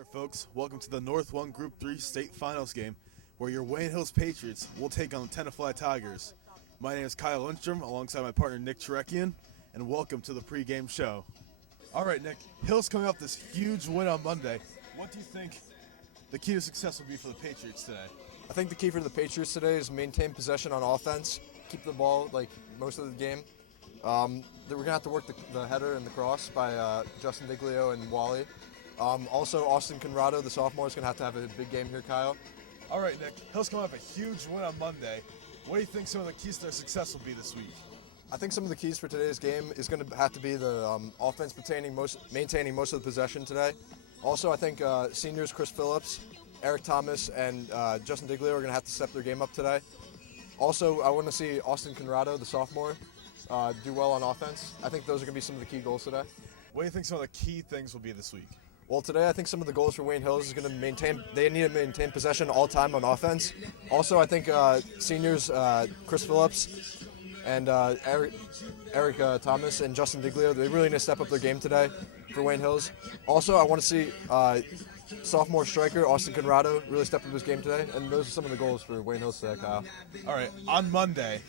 there, folks. Welcome to the North 1 Group 3 State Finals game, where your Wayne Hills Patriots will take on the Tenafly Tigers. My name is Kyle Lindstrom, alongside my partner Nick Cherekjian, and welcome to the pregame show. All right, Nick, Hills coming off this huge win on Monday. What do you think the key to success will be for the Patriots today? I think the key for the Patriots today is maintain possession on offense, keep the ball most of the game. We're going to have to work the header and the cross by Justin Diglio and Wally. Also, Austin Conrado, the sophomore, is going to have a big game here, Kyle. All right, Nick. Hills coming off a huge win on Monday. What do you think some of the keys to their success will be this week? I think some of the keys for today's game is going to have to be the offense maintaining most of the possession today. Also, I think seniors Chris Phillips, Eric Thomas, and Justin Diglio are going to have to step their game up today. Also, I want to see Austin Conrado, the sophomore, do well on offense. I think those are going to be some of the key goals today. What do you think some of the key things will be this week? Well, today I think some of the goals for Wayne Hills is going to they need to maintain possession all time on offense. Also, I think seniors Chris Phillips and Eric Thomas and Justin Diglio, they really need to step up their game today for Wayne Hills. Also, I want to see sophomore striker Austin Conrado really step up his game today, and those are some of the goals for Wayne Hills today, Kyle. All right, on Monday,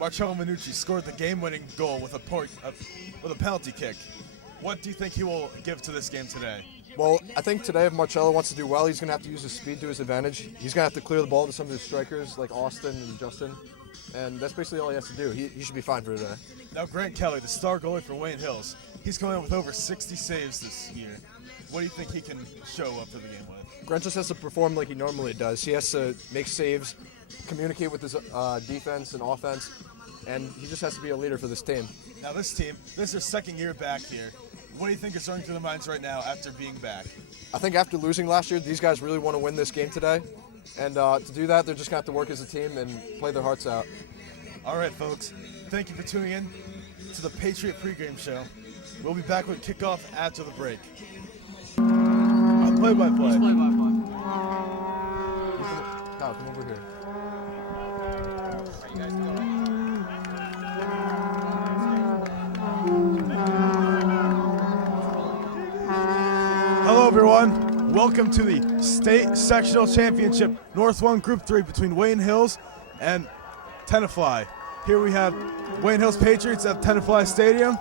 Marcello Minucci scored the game-winning goal with a penalty kick. What do you think he will give to this game today? Well, I think today if Marcello wants to do well, he's going to have to use his speed to his advantage. He's going to have to clear the ball to some of his strikers like Austin and Justin, and that's basically all he has to do. He should be fine for today. Now, Grant Kelly, the star goalie for Wayne Hills, he's coming in with over 60 saves this year. What do you think he can show up for the game with? Grant just has to perform like he normally does. He has to make saves, communicate with his defense and offense, and he just has to be a leader for this team. Now, this is their second year back here. What do you think is running through their minds right now after being back? I think after losing last year, these guys really want to win this game today. And to do that, they're just going to have to work as a team and play their hearts out. All right, folks. Thank you for tuning in to the Patriot pregame show. We'll be back with kickoff after the break. Play-by-play. Kyle, come over here. You guys going? Hello, everyone. Welcome to the State Sectional Championship North 1 Group 3 between Wayne Hills and Tenafly. Here we have Wayne Hills Patriots at Tenafly Stadium.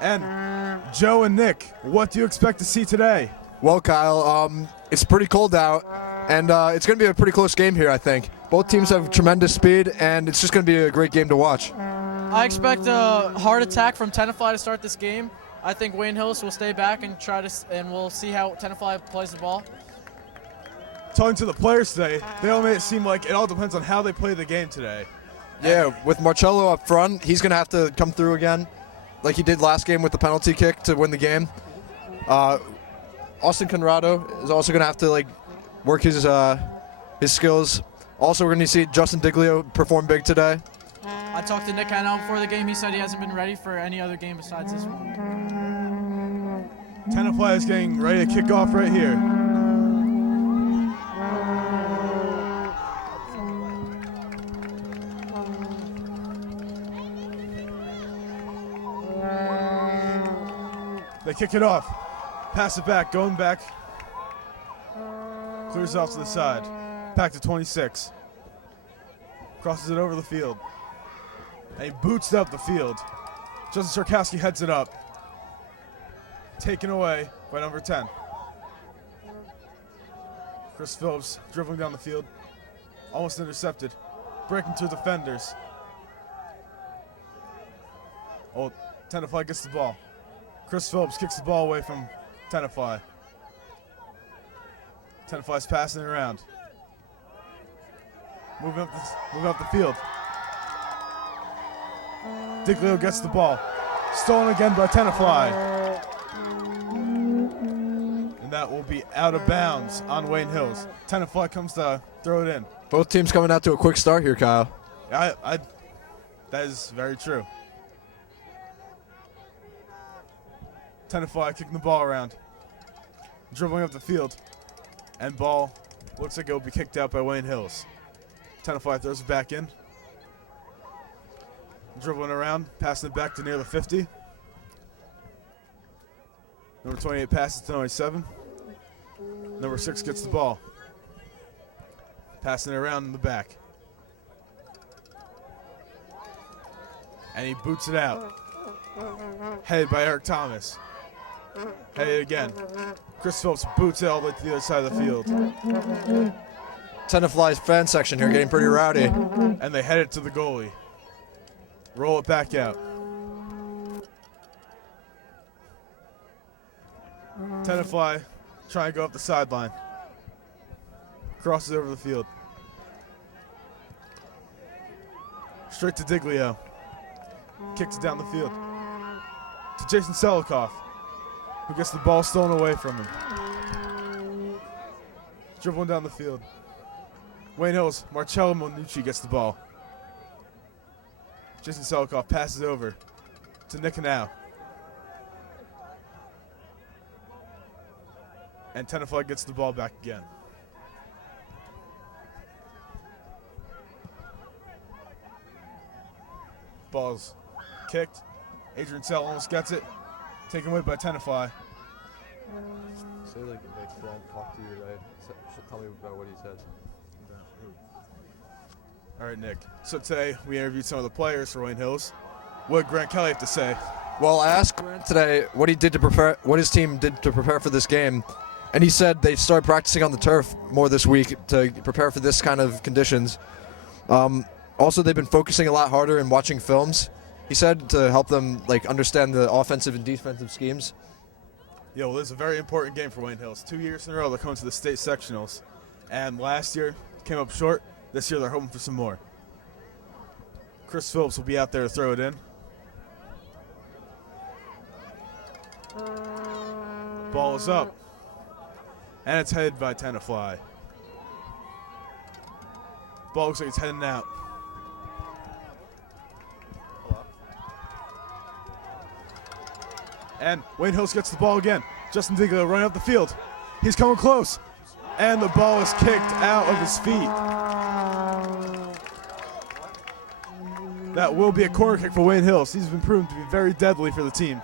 And Joe and Nick, what do you expect to see today? Well, Kyle, it's pretty cold out, and it's going to be a pretty close game here, I think. Both teams have tremendous speed, and it's just going to be a great game to watch. I expect a hard attack from Tenafly to start this game. I think Wayne Hills will stay back and and we'll see how Tenafly plays the ball. Talking to the players today, they all made it seem like it all depends on how they play the game today. Yeah, with Marcello up front, he's going to have to come through again, like he did last game with the penalty kick to win the game. Austin Conrado is also going to have to work his skills. Also, we're going to see Justin Diglio perform big today. I talked to Nick Hanel before the game. He said he hasn't been ready for any other game besides this one. Tenafly is getting ready to kick off right here. They kick it off. Pass it back, going back. Clears off to the side. Back to 26. Crosses it over the field. And he boots up the field. Justin Sarkowski heads it up. Taken away by number 10. Chris Phillips dribbling down the field. Almost intercepted. Breaking through defenders. Oh, Tenafly gets the ball. Chris Phillips kicks the ball away from Tenafly. Tenafly's passing it around. Moving up the field. Diglio gets the ball. Stolen again by Tenafly. And that will be out of bounds on Wayne Hills. Tenafly comes to throw it in. Both teams coming out to a quick start here, Kyle. That is very true. Tenafly kicking the ball around. Dribbling up the field. And ball looks like it will be kicked out by Wayne Hills. Tenafly throws it back in. Dribbling around, passing it back to near the 50. Number 28 passes to number 7. Number 6 gets the ball. Passing it around in the back. And he boots it out. Headed by Eric Thomas. Headed again. Chris Phillips boots it all the way to the other side of the field. Tenafly's fan section here getting pretty rowdy. And they head it to the goalie. Roll it back out. Tenafly trying to go up the sideline. Crosses over the field. Straight to Diglio. Kicks it down the field. To Jason Selikoff, who gets the ball stolen away from him. Dribbling down the field. Wayne Hills, Marcello Monucci gets the ball. Jason Selikoff passes over to Nick Hanau. And Tenafly gets the ball back again. Ball's kicked. Adrian Sell almost gets it. Taken away by Tenafly. Say like a big friend talk to you, right? Tell me about what he said. All right, Nick. So today we interviewed some of the players for Wayne Hills. What did Grant Kelly have to say? Well, I asked Grant today what his team did to prepare for this game, and he said they started practicing on the turf more this week to prepare for this kind of conditions. Also, they've been focusing a lot harder and watching films. He said to help them understand the offensive and defensive schemes. Yeah, well, this is a very important game for Wayne Hills. 2 years in a row they're coming to the state sectionals, and last year came up short. This year they're hoping for some more. Chris Phillips will be out there to throw it in. Ball is up. And it's headed by Tenafly. Ball looks like it's heading out. And Wayne Hills gets the ball again. Justin Diglio running up the field. He's coming close. And the ball is kicked out of his feet. That will be a corner kick for Wayne Hills. He's been proven to be very deadly for the team.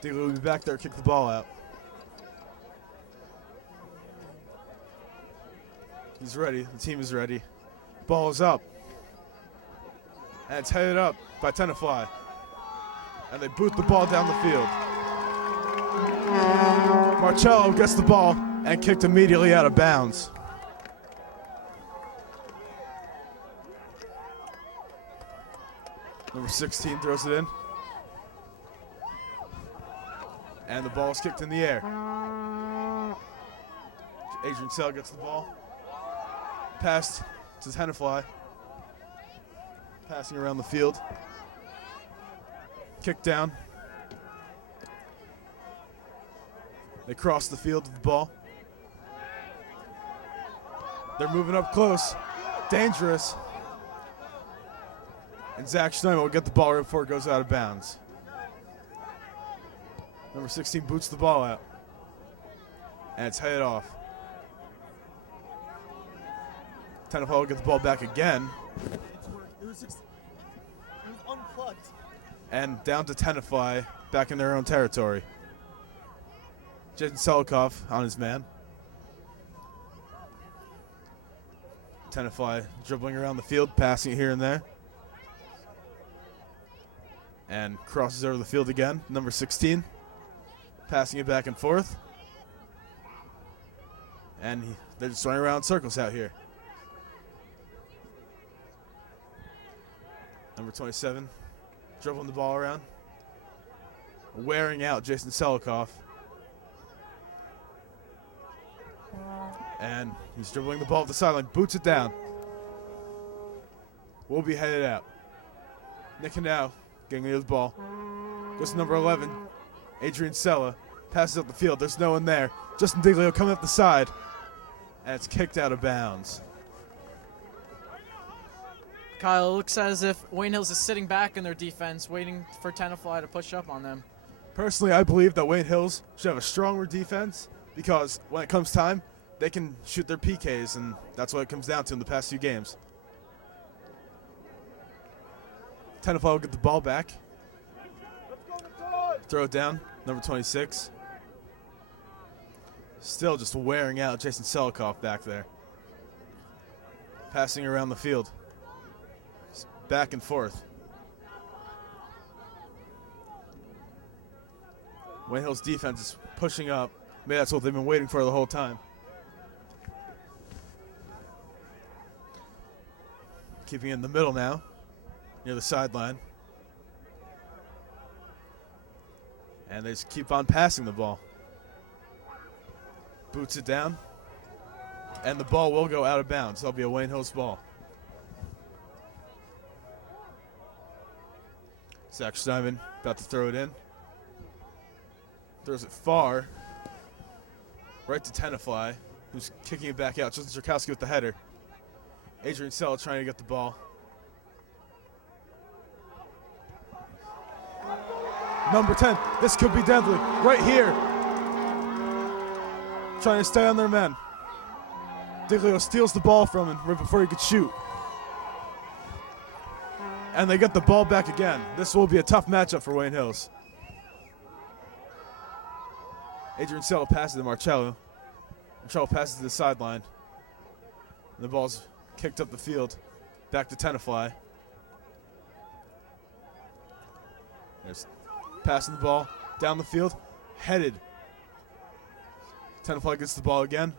Diglio will be back there, kick the ball out. He's ready. The team is ready. Ball is up. And it's headed up by Tenafly. And they boot the ball down the field. Marcello gets the ball and kicked immediately out of bounds. Number 16 throws it in. And the ball is kicked in the air. Adrian Sell gets the ball. Passed to Tenafly. Passing around the field. Kick down. They cross the field with the ball. They're moving up close. Dangerous. And Zach Steinman will get the ball right before it goes out of bounds. Number 16 boots the ball out. And it's headed off. Tenafly will get the ball back again. It was unplugged. And down to Tenafly, back in their own territory. Jason Selikoff on his man. Tenafly dribbling around the field, passing it here and there. And crosses over the field again. Number 16, passing it back and forth. And they're just running around in circles out here. Number 27, dribbling the ball around. Wearing out Jason Selikoff. And he's dribbling the ball at the sideline, boots it down. We'll be headed out. Nick Hanau getting rid of the ball. Goes to number 11, Adrian Sella. Passes up the field. There's no one there. Justin Diglio coming up the side. And it's kicked out of bounds. Kyle, it looks as if Wayne Hills is sitting back in their defense, waiting for Tenafly to push up on them. Personally, I believe that Wayne Hills should have a stronger defense because when it comes time, they can shoot their PKs, and that's what it comes down to in the past few games. Tenafly will get the ball back. Throw it down. Number 26. Still just wearing out Jason Selikoff back there. Passing around the field. Just back and forth. Wayne Hill's defense is pushing up. Maybe that's what they've been waiting for the whole time. Keeping it in the middle now, near the sideline. And they just keep on passing the ball. Boots it down. And the ball will go out of bounds. That'll be a Wayne Hills ball. Zach Steinman about to throw it in. Throws it far. Right to Tenafly, who's kicking it back out. Justin Zerkowski with the header. Adrian Sella trying to get the ball. Number 10, this could be deadly. Right here. Trying to stay on their men. Diglio steals the ball from him right before he could shoot. And they get the ball back again. This will be a tough matchup for Wayne Hills. Adrian Sella passes to Marcello. Marcello passes to the sideline. And the ball's kicked up the field. Back to Tenafly. There's passing the ball down the field. Headed. Tenafly gets the ball again.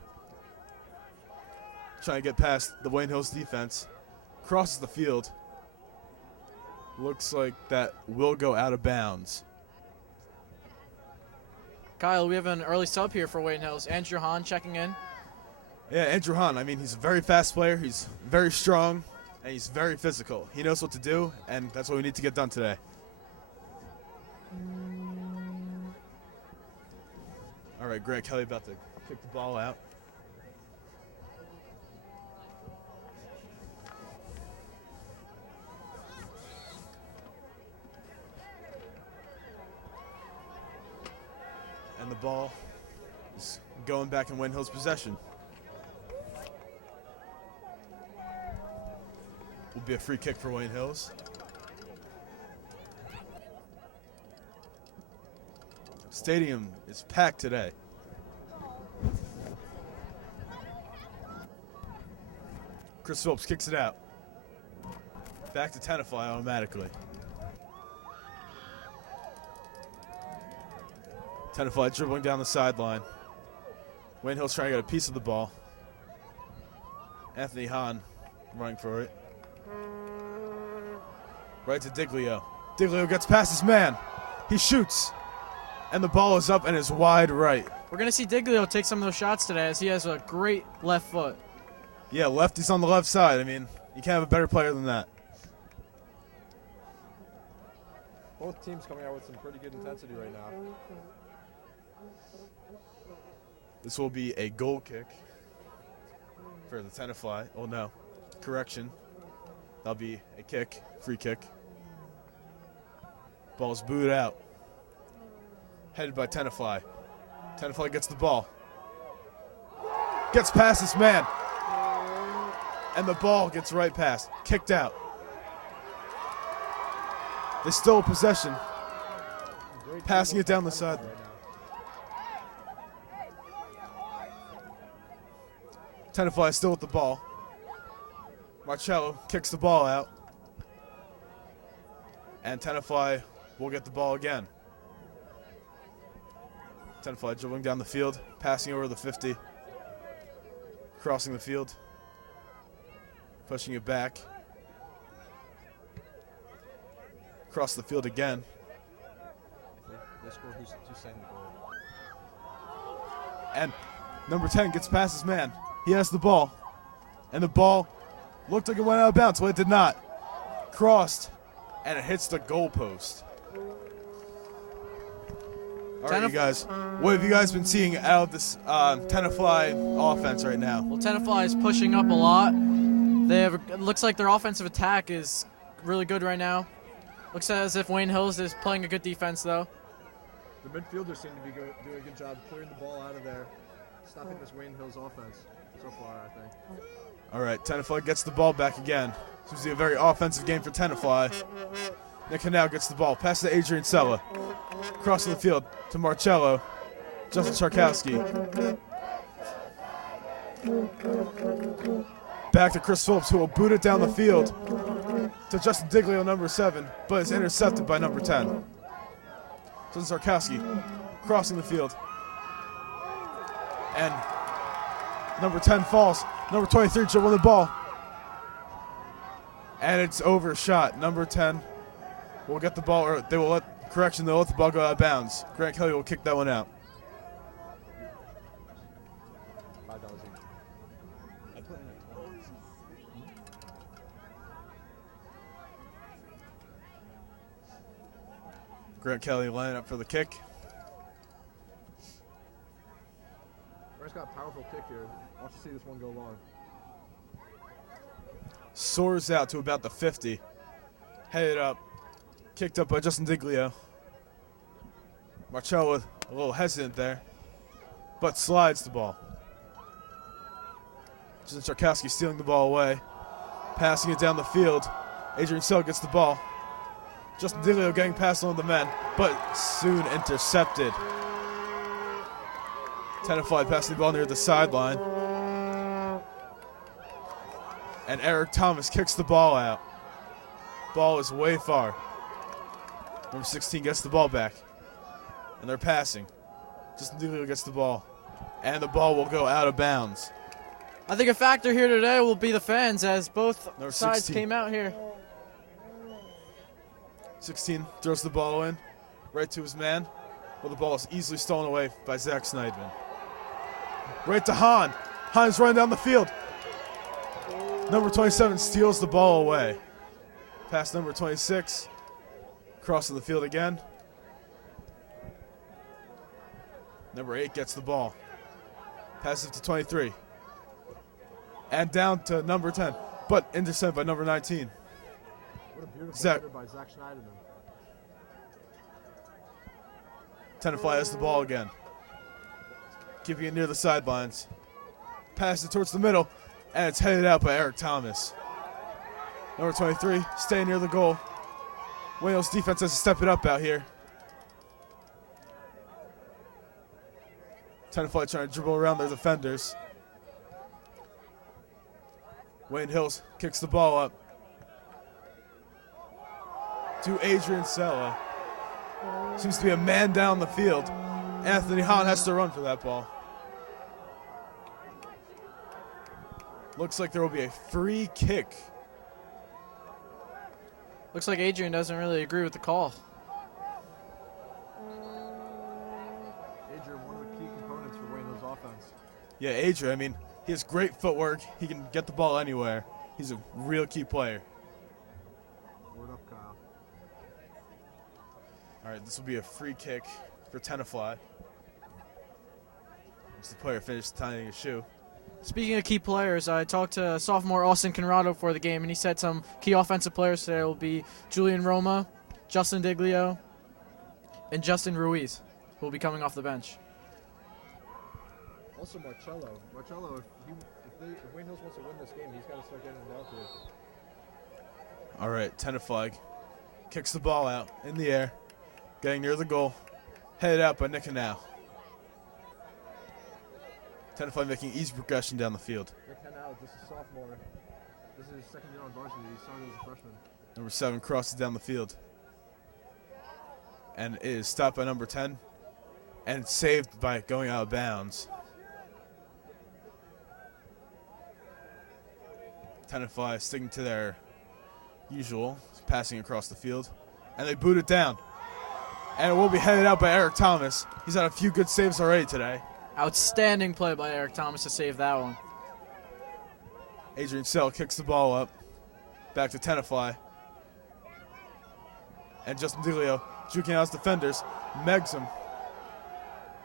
Trying to get past the Wayne Hills defense. Crosses the field. Looks like that will go out of bounds. Kyle, we have an early sub here for Wayne Hills. Andrew Hahn checking in. Yeah, Andrew Hahn, I mean, he's a very fast player. He's very strong, and he's very physical. He knows what to do, and that's what we need to get done today. All right, Greg Kelly about to kick the ball out. And the ball is going back in Wayne Hill's possession. Will be a free kick for Wayne Hills. Stadium is packed today. Chris Phillips kicks it out. Back to Tenafly automatically. Tenafly dribbling down the sideline. Wayne Hill's trying to get a piece of the ball. Anthony Hahn running for it. Right to Diglio. Diglio gets past his man. He shoots. And the ball is up and is wide right. We're going to see Diglio take some of those shots today as he has a great left foot. Yeah, lefty's on the left side. I mean, you can't have a better player than that. Both teams coming out with some pretty good intensity right now. This will be a goal kick for the Tenafly. Oh, no. Correction. That'll be a kick, free kick. Ball's booted out. Headed by Tenafly. Tenafly gets the ball. Gets past this man. And the ball gets right past. Kicked out. They still possession. Passing it down the side. Tenafly still with the ball. Marcello kicks the ball out. And Tenafly will get the ball again. Tenafly dribbling down the field, passing over the 50. Crossing the field. Pushing it back. Across the field again. And number 10 gets past his man. He has the ball. And the ball looked like it went out of bounds, but it did not. Crossed. And it hits the goalpost. All right, you guys. What have you guys been seeing out of this Tenafly offense right now? Well, Tenafly is pushing up a lot. It looks like their offensive attack is really good right now. Looks as if Wayne Hills is playing a good defense, though. The midfielders seem to be doing a good job clearing the ball out of there, stopping this Wayne Hills offense so far, I think. All right, Tenafly gets the ball back again. This was a very offensive game for Tenafly. Nick Hanau gets the ball. Pass to Adrian Sella. Crossing the field to Marcello. Justin Czerkowski. Back to Chris Phillips, who will boot it down the field to Justin Diglio, number 7, but is intercepted by number 10. Justin Czerkowski crossing the field. And number 10 falls. Number 23 dribbling the ball. And it's overshot. Number 10 will get the ball, or they will they'll let the ball go out of bounds. Grant Kelly will kick that one out. Grant Kelly lining up for the kick. Grant's got a powerful kick here. Watch to see this one go long. Soars out to about the 50. Headed up. Kicked up by Justin Diglio. Marcello a little hesitant there, but slides the ball. Justin Czerkowski stealing the ball away. Passing it down the field. Adrian Sell gets the ball. Justin Diglio getting past one of the men, but soon intercepted. Tenafly passing the ball near the sideline. And Eric Thomas kicks the ball out. Ball is way far. Number 16 gets the ball back. And they're passing. Justin Diglio gets the ball. And the ball will go out of bounds. I think a factor here today will be the fans, as both Number sides 16. came out here. 16 throws the ball in, right to his man, but the ball is easily stolen away by Zach Sneidman. Right to Hahn. Hahn's running down the field. Number 27 steals the ball away. Pass number 26. Crossing the field again. Number 8 gets the ball. Passes it to 23. And down to number 10, but intercepted by number 19. What a beautiful Zach. header by Zach Schneiderman. Tenafly has the ball again. Keeping it near the sidelines. Pass it towards the middle, and it's headed out by Eric Thomas. Number 23, staying near the goal. Wales defense has to step it up out here. Tenafly trying to dribble around their defenders. Wayne Hills kicks the ball up to Adrian Sella. Seems to be a man down the field. Anthony Hahn has to run for that ball. Looks like there will be a free kick. Looks like Adrian doesn't really agree with the call. Adrian, one of the key components for Wayne Hill's offense. Yeah, Adrian, I mean, he has great footwork. He can get the ball anywhere. He's a real key player. Word up, Kyle. All right, this will be a free kick for Tenafly. As the player finished tying his shoe. Speaking of key players, I talked to sophomore Austin Conrado for the game, and he said some key offensive players today will be Julian Roma, Justin Diglio, and Justin Ruiz, who will be coming off the bench. Also, Marcello. Marcello, if Wayne Hills wants to win this game, he's got to start getting it out here. All right, Tenafly kicks the ball out in the air, getting near the goal, headed out by Nick Hanau. Tenafly making easy progression down the field. Nick Hanau, just a sophomore. This is his second year on varsity. He started as a freshman. Number 7 crosses down the field. And it is stopped by number 10 and saved by going out of bounds. Tenafly sticking to their usual, passing across the field. And they boot it down. And it will be headed out by Eric Thomas. He's had a few good saves already today. Outstanding play by Eric Thomas to save that one. Adrian Sell kicks the ball up. Back to Tenafly. And Justin Diglio juking out his defenders. Megs him.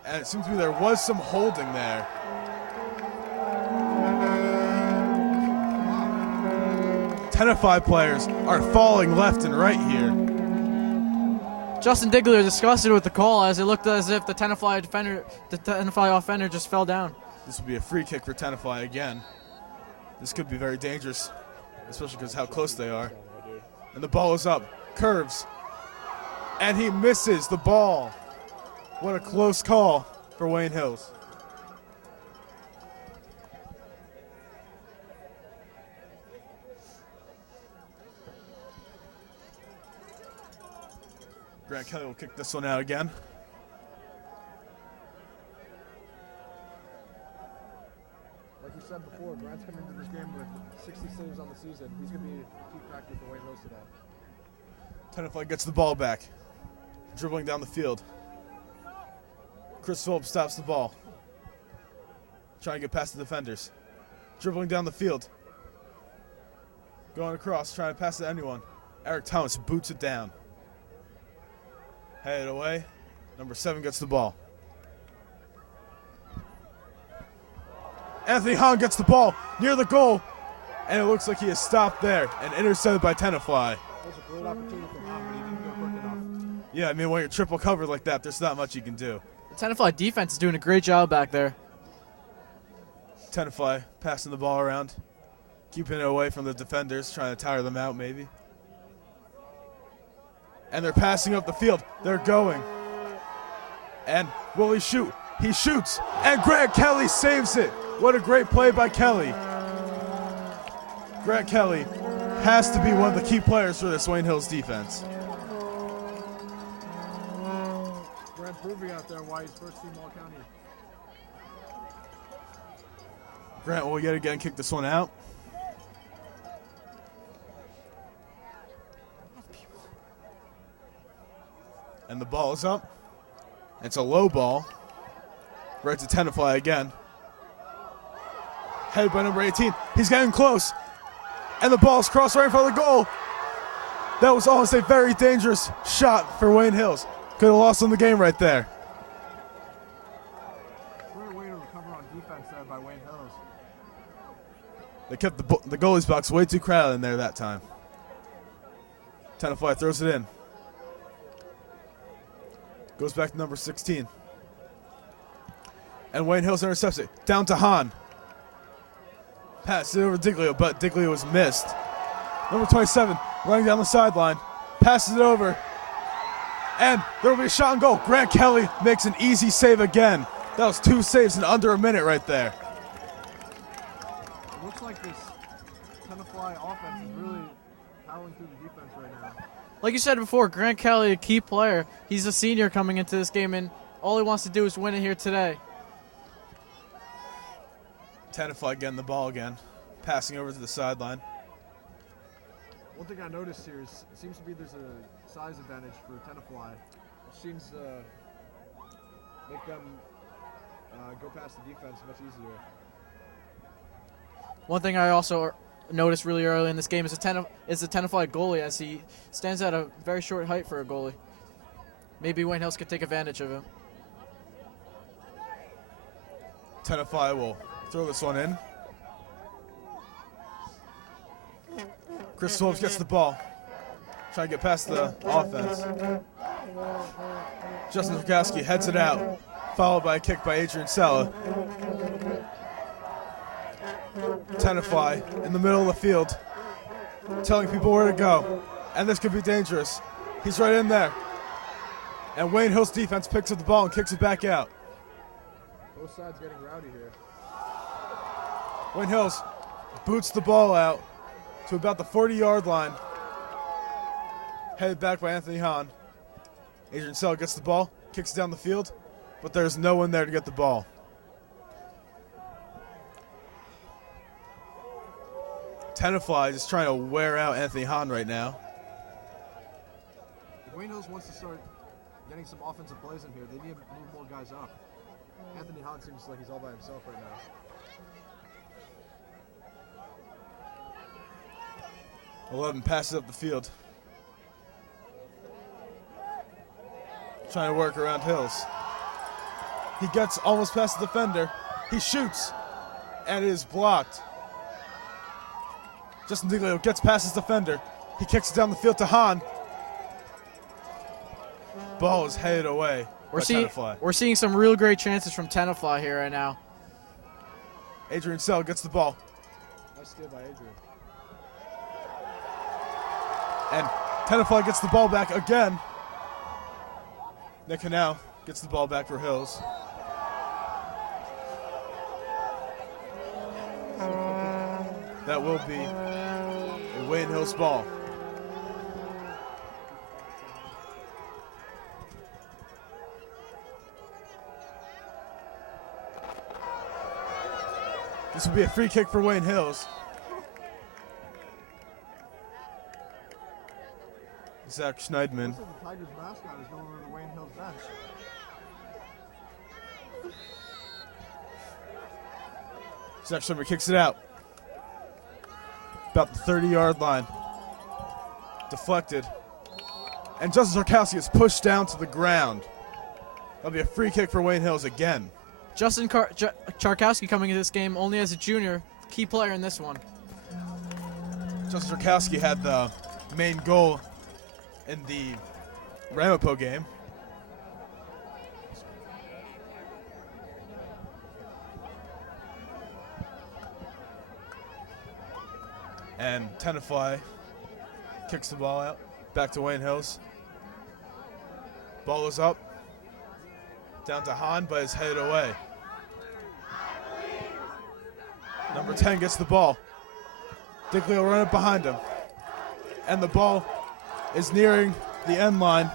And it seems to be there was some holding there. Tenafly players are falling left and right here. Justin Diglio disgusted with the call, as it looked as if the Tenafly offender just fell down. This will be a free kick for Tenafly again. This could be very dangerous, especially because how close they are. And the ball is up, curves, And he misses the ball. What a close call for Wayne Hills. Grant Kelly will kick this one out again. Like we said before, Grant's coming into this game with 60 saves on the season. He's going to be a key factor for Wayne Hills today. Tenafly gets the ball back, dribbling down the field. Chris Phillips stops the ball, trying to get past the defenders. Dribbling down the field, going across, trying to pass it to anyone. Eric Thomas boots it down. Headed away, number 7 gets the ball. Anthony Hahn gets the ball near the goal, and it looks like he is stopped there and intercepted by Tenafly. That was a great opportunity for Hahn, but he didn't go quick enough. Yeah, I mean, when you're triple covered like that, there's not much you can do. The Tenafly defense is doing a great job back there. Tenafly passing the ball around, keeping it away from the defenders, trying to tire them out maybe. And they're passing up the field. They're going. And will he shoot? He shoots. And Grant Kelly saves it. What a great play by Kelly. Grant Kelly has to be one of the key players for this Wayne Hills defense. Grant proving out there why he's first team All-County. Grant will yet again kick this one out. And the ball is up. It's a low ball. Right to Tenafly again. Headed by number 18. He's getting close. And the ball's crossed right in front of the goal. That was almost a very dangerous shot for Wayne Hills. Could have lost him the game right there. Great way to recover on defense there by Wayne Hills. They kept the goalie's box way too crowded in there that time. Tenafly throws it in. Goes back to number 16. And Wayne Hills intercepts it. Down to Hahn. Passes it over to Diglio, but Diglio was missed. Number 27 running down the sideline. Passes it over. And there will be a shot on goal. Grant Kelly makes an easy save again. That was 2 saves in under a minute right there. It looks like this Tenafly offense is really powering through the defense right now. Like you said before, Grant Kelly, a key player. He's a senior coming into this game, and all he wants to do is win it here today. Tenafly getting the ball again. Passing over to the sideline. One thing I noticed here is it seems to be there's a size advantage for Tenafly. It seems to make them go past the defense much easier. One thing I also noticed really early in this game is the Tenafly goalie, as he stands at a very short height for a goalie. Maybe Wayne Hills could take advantage of him. Tenafly will throw this one in. Chris Phillips gets the ball. Trying to get past the offense. Justin Zerkowski heads it out. Followed by a kick by Adrian Sella. Tenafly in the middle of the field. Telling people where to go. And this could be dangerous. He's right in there. And Wayne Hills' defense picks up the ball and kicks it back out. Both sides getting rowdy here. Wayne Hills boots the ball out to about the 40-yard line. Headed back by Anthony Hahn. Adrian Sell gets the ball, kicks it down the field, but there's no one there to get the ball. Tenafly is trying to wear out Anthony Hahn right now. If Wayne Hills wants to start getting some offensive plays in here, they need to move more guys up. Anthony Hahn seems like he's all by himself right now. Passes up the field. Trying to work around Hills. He gets almost past the defender. He shoots, and it is blocked. Justin Diglio gets past his defender. He kicks it down the field to Hahn. Ball is headed away. We're seeing some real great chances from Tenafly here right now. Adrian Sell gets the ball. Nice steal by Adrian. And Tenafly gets the ball back again. Nick Canal gets the ball back for Hills. That will be a Wayne Hills ball. This will be a free kick for Wayne Hills. Zach Schneidman. The Tigers mascot is going over to the Wayne Hills bench. Zach Schneidman kicks it out. About the 30-yard line. Deflected. And Justin Czarkowski is pushed down to the ground. That'll be a free kick for Wayne Hills again. Justin Czarkowski coming into this game only as a junior, key player in this one. Justin Czarkowski had the main goal in the Ramapo game. And Tenafly kicks the ball out. Back to Wayne Hills. Ball is up. Down to Hahn, but is headed away. Number 10 gets the ball. Digley will run it behind him. And the ball is nearing the end line.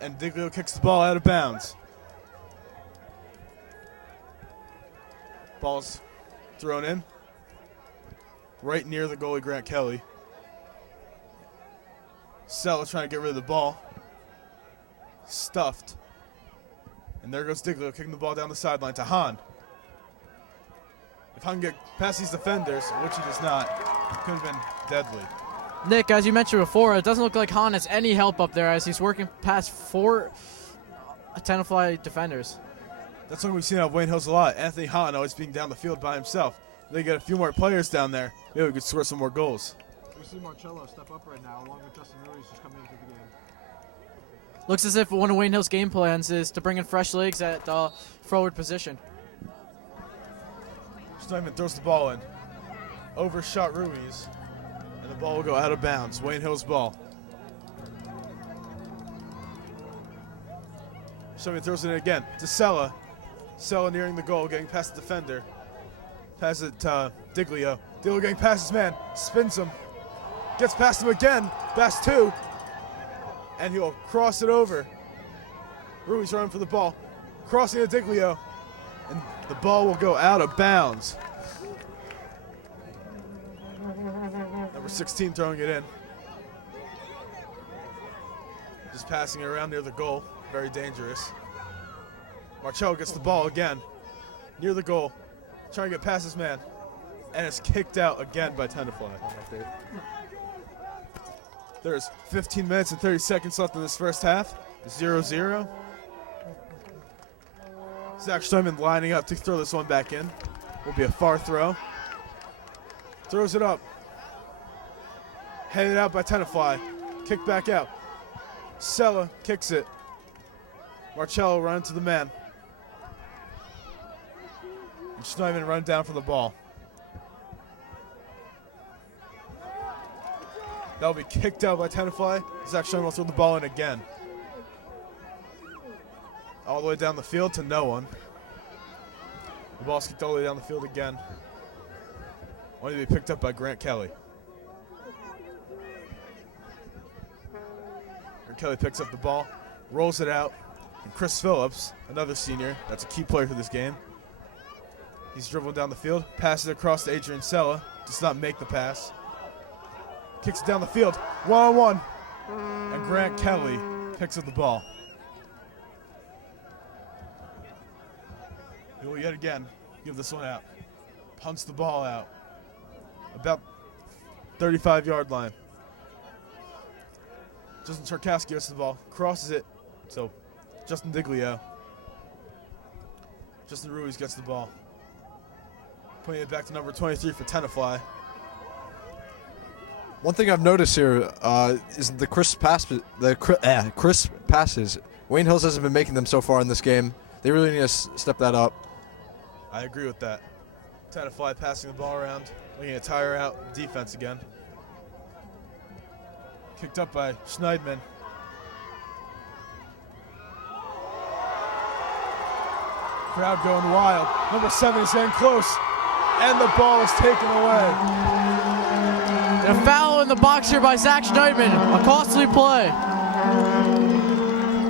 And Diglio kicks the ball out of bounds. Ball's thrown in. Right near the goalie, Grant Kelly. Sella trying to get rid of the ball. Stuffed. And there goes Diglio kicking the ball down the sideline to Hahn. If Hahn get past these defenders, which he does not, it could have been deadly. Nick, as you mentioned before, it doesn't look like Hahn has any help up there as he's working past 4 Tenafly defenders. That's something we've seen out of Wayne Hills a lot. Anthony Hahn always being down the field by himself. They get a few more players down there. Maybe we could score some more goals. We see Marcello step up right now, along with Justin Ruiz just coming into the game. Looks as if one of Wayne Hill's game plans is to bring in fresh legs at the forward position. Steinman throws the ball in. Overshot Ruiz. And the ball will go out of bounds. Wayne Hill's ball. Steinman throws it in again to Sella. Sella nearing the goal, getting past the defender. Pass it to Diglio. Diglio getting past his man. Spins him. Gets past him again. Past 2. And he'll cross it over. Ruiz running for the ball. Crossing to Diglio. And the ball will go out of bounds. Number 16 throwing it in. Just passing it around near the goal. Very dangerous. Marcello gets the ball again. Near the goal. Trying to get past his man. And it's kicked out again by Tenafly. There's 15 minutes and 30 seconds left in this first half. 0-0. Zach Steinman lining up to throw this one back in. Will be a far throw. Throws it up. Headed out by Tenafly. Kick back out. Sella kicks it. Marcello running to the man. And Steinman run down for the ball. That'll be kicked out by Tenafly. Zach Steinman will throw the ball in again. All the way down the field to no one. The ball's kicked all the way down the field again. Only to be picked up by Grant Kelly. Grant Kelly picks up the ball, rolls it out, and Chris Phillips, another senior, that's a key player for this game. He's dribbling down the field, passes it across to Adrian Sella, does not make the pass. Kicks it down the field, one-on-one, and Grant Kelly picks up the ball. He will yet again give this one out. Punts the ball out. About 35-yard line. Justin Czarkowski gets the ball, crosses it, so Justin Diglio. Justin Ruiz gets the ball. Putting it back to number 23 for Tenafly. One thing I've noticed here is the crisp passes. Wayne Hills hasn't been making them so far in this game. They really need to step that up. I agree with that. Tenafly passing the ball around, looking to tire out defense again. Kicked up by Schneidman. Crowd going wild. Number 7 is getting close. And the ball is taken away. And a foul in the box here by Zach Schneidman. A costly play.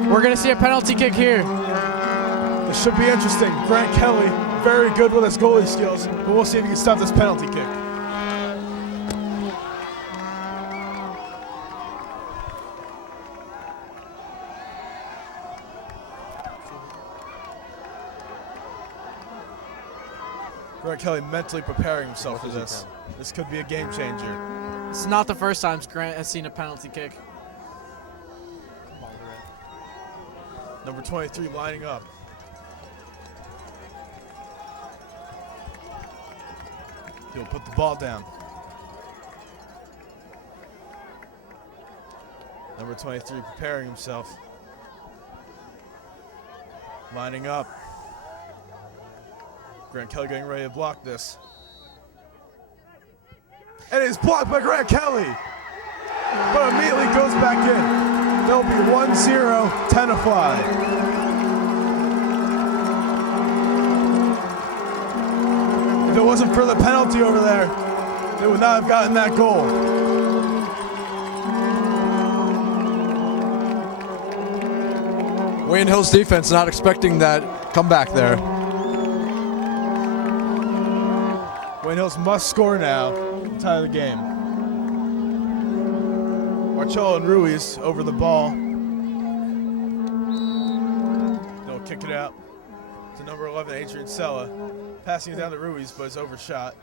We're going to see a penalty kick here. This should be interesting. Grant Kelly, very good with his goalie skills, but we'll see if he can stop this penalty kick. Grant Kelly mentally preparing himself for this. This could be a game changer. It's not the first time Grant has seen a penalty kick. Number 23 lining up. He'll put the ball down. Number 23 preparing himself. Lining up. Grant Kelly getting ready to block this. And it's blocked by Grant Kelly. But immediately goes back in. There'll be 1-0 Tenafly. If it wasn't for the penalty over there, they would not have gotten that goal. Wayne Hill's defense not expecting that comeback there. Wayne Hills must score now to tie the game. Marcello and Ruiz over the ball. They'll kick it out to number 11, Adrian Sella. Passing it down to Ruiz, but it's overshot.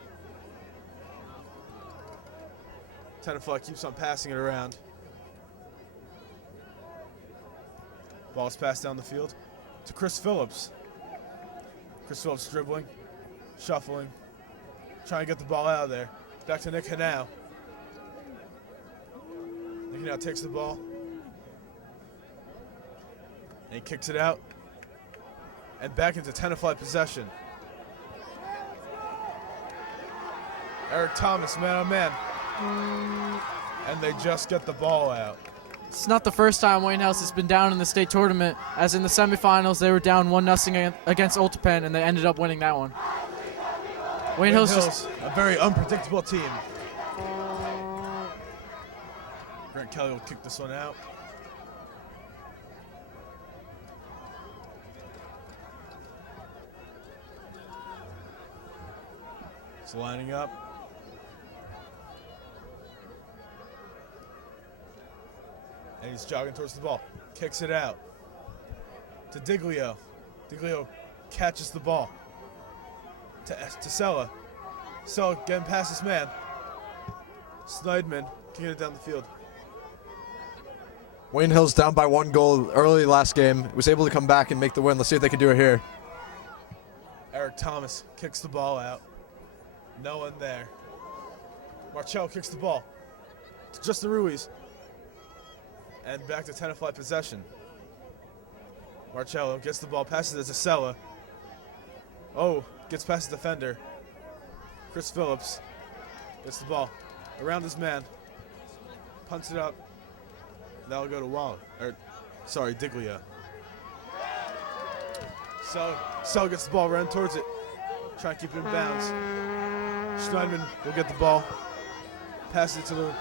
Tenafly keeps on passing it around. Ball's passed down the field to Chris Phillips. Chris Phillips dribbling, shuffling, trying to get the ball out of there. Back to Nick Hanau. Nick Hanau takes the ball. And he kicks it out. And back into Tenafly possession. Eric Thomas, man on man. And they just get the ball out. It's not the first time Wayne House has been down in the state tournament, as in the semifinals they were down 1-0 against Oltepen and they ended up winning that one. Wayne Hills just a very unpredictable team. Grant Kelly will kick this one out. It's lining up. And he's jogging towards the ball. Kicks it out to Diglio. Diglio catches the ball to Sella. Sella getting past this man. Schneidman kicking it down the field. Wayne Hill's down by 1 goal early last game. Was able to come back and make the win. Let's see if they can do it here. Eric Thomas kicks the ball out. No one there. Marcello kicks the ball to Justin Ruiz. And back to Tenafly possession. Marcello gets the ball, passes it to Sella. Oh, gets past the defender. Chris Phillips gets the ball around his man. Punts it up. That'll go to Diglio. Sella gets the ball, run towards it. Trying to keep it in bounds. Schneidman will get the ball. Passes it to the...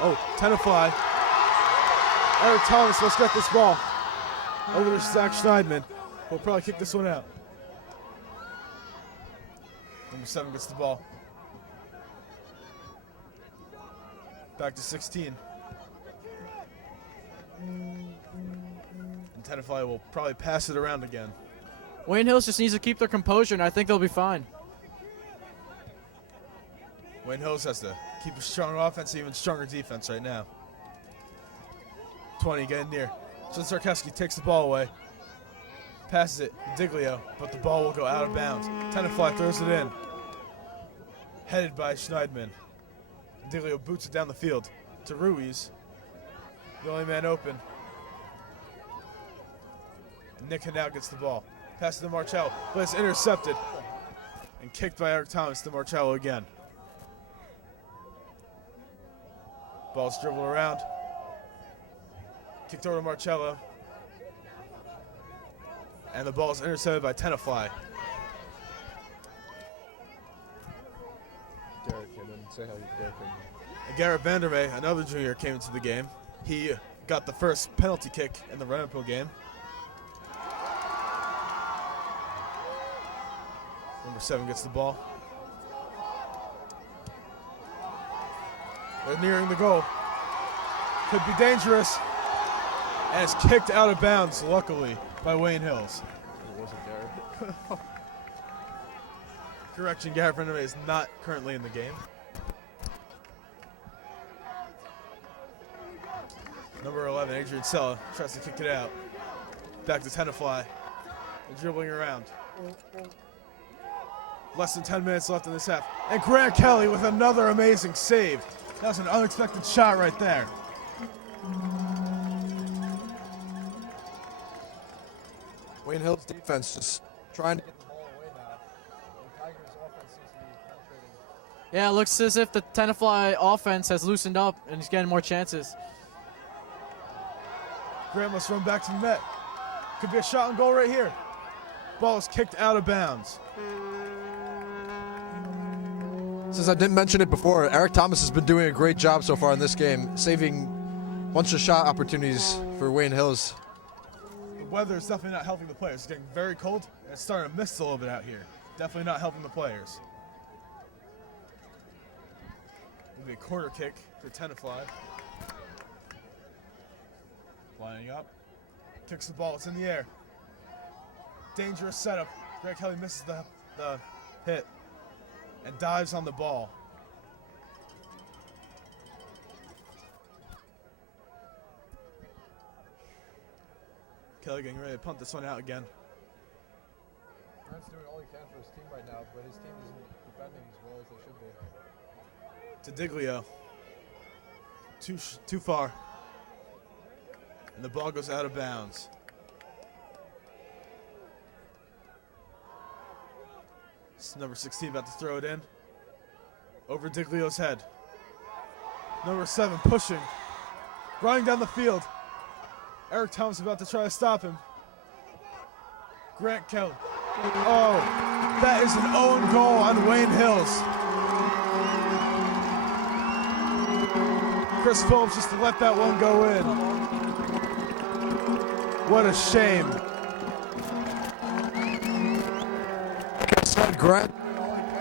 Oh, Tenafly. Eric Thomas, let's get this ball. Over to Zach Schneidman. We'll probably kick this one out. Number 7 gets the ball. Back to 16. And Tenafly will probably pass it around again. Wayne Hills just needs to keep their composure, and I think they'll be fine. Wayne Hills has to keep a strong offense, even stronger defense right now. 20 getting near. So Sarkeski takes the ball away. Passes it to Diglio, but the ball will go out of bounds. Tenafly throws it in. Headed by Schneidman. Diglio boots it down the field to Ruiz. The only man open. Nick Hanau gets the ball. Passes to Marcello, but it's intercepted. And kicked by Eric Thomas to Marcello again. Ball's dribbled around. Kicked over to Marcello. And the ball is intercepted by Tenafly. Derek came in. Say hi to Derek. And Garrett Vandermeer, another junior, came into the game. He got the first penalty kick in the Renapil game. Number 7 gets the ball. They're nearing the goal. Could be dangerous. And it's kicked out of bounds, luckily, by Wayne Hills. It wasn't Derek. Correction, Garrett Vandermeer is not currently in the game. Number 11, Adrian Sella, tries to kick it out. Back to Tenafly. And dribbling around. Less than 10 minutes left in this half. And Grant Kelly with another amazing save. That was an unexpected shot right there. Wayne Hill's defense just trying to get the ball away now. The Tigers' offense seems to be penetrating. Yeah, it looks as if the Tenafly offense has loosened up and he's getting more chances. Grant must run back to the net. Could be a shot on goal right here. Ball is kicked out of bounds. Since I didn't mention it before, Eric Thomas has been doing a great job so far in this game, saving a bunch of shot opportunities for Wayne Hills. The weather is definitely not helping the players. It's getting very cold, and it's starting to mist a little bit out here. Definitely not helping the players. It'll be a corner kick for Tenafly. Lining up. Kicks the ball. It's in the air. Dangerous setup. Greg Kelly misses the hit and dives on the ball. Kelly getting ready to punt this one out again. Grant's doing all he can for his team right now, but his team isn't defending as well as they should be. To Diglio. Too far. And the ball goes out of bounds. It's number 16 about to throw it in. Over Diglio's head. Number 7 pushing. Running down the field. Eric Thomas about to try to stop him. Grant Kelly. Oh, that is an own goal on Wayne Hills. Chris Phillips just to let that one go in. What a shame. Grant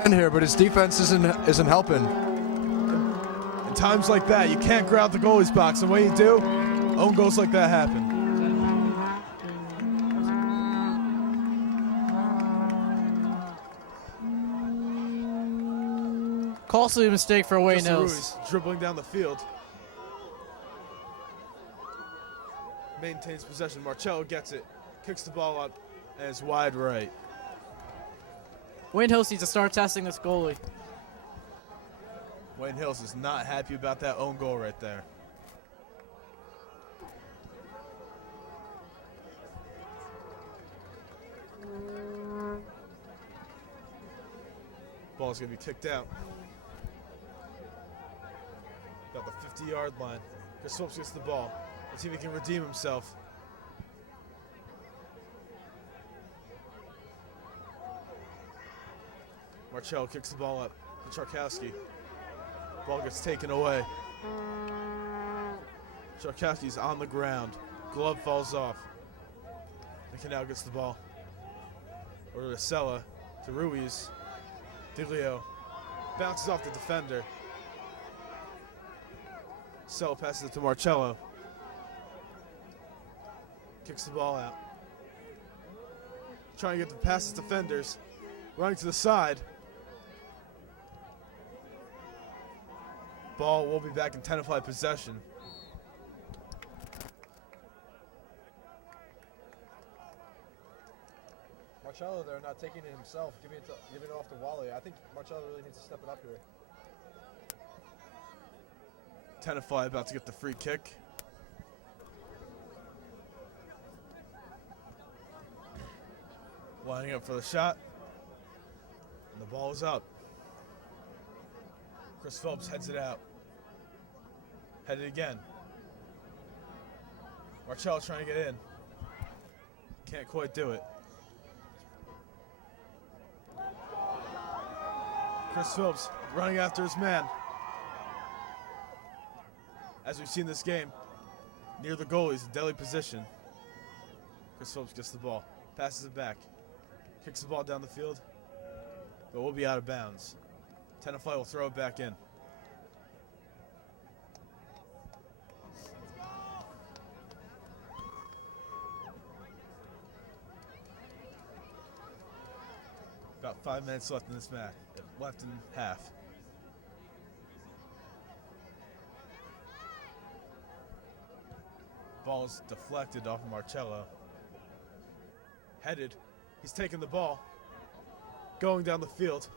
in here, but his defense isn't helping. In times like that, you can't crowd the goalie's box, and when you do, own goals like that happen. Costly mistake for Wayne Justin Hills. Ruiz dribbling down the field. Maintains possession. Marcello gets it, kicks the ball up, and it's wide right. Wayne Hills needs to start testing this goalie. Wayne Hills is not happy about that own goal right there. Ball's gonna be kicked out. About the 50-yard line. Chris Phillips gets the ball. Let's see if he can redeem himself. Marcello kicks the ball up to Czarkowski. Ball gets taken away. Czarkowski's on the ground. Glove falls off. McCannell gets the ball. Over to Sella, to Ruiz. Diglio bounces off the defender. Sella passes it to Marcello. Kicks the ball out. Trying to get past his defenders. Running to the side. Ball will be back in Tenafly possession. Marcello, they're not taking it himself, giving it off to Wally. I think Marcello really needs to step it up here. Tenafly about to get the free kick. Lining up for the shot. And the ball is up. Chris Phillips heads it out. Headed again. Marcello trying to get in. Can't quite do it. Chris Phillips running after his man. As we've seen this game, near the goal, he's in deadly position. Chris Phillips gets the ball, passes it back, kicks the ball down the field, but will be out of bounds. Tenafly will throw it back in. About 5 minutes left in this match, left in half. Ball is deflected off of Marcello. Headed, he's taking the ball, going down the field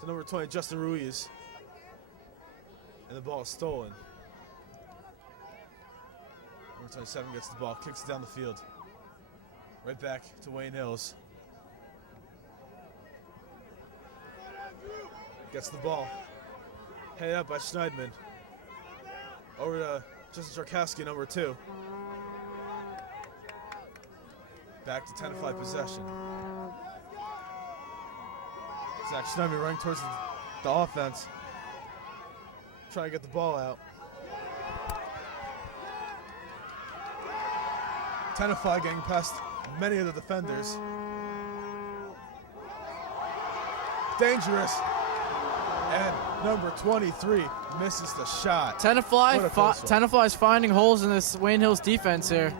to number 20, Justin Ruiz. And the ball is stolen. Number 27 gets the ball, kicks it down the field. Right back to Wayne Hills. Gets the ball. Headed up by Schneidman. Over to Justin Czerkowski, number 2. Back to Tenafly possession. Zach Schneidman running towards the offense. Trying to get the ball out. Tenafly getting past many of the defenders. Dangerous. And number 23 misses the shot. Tenafly's finding holes in this Wayne Hills defense here.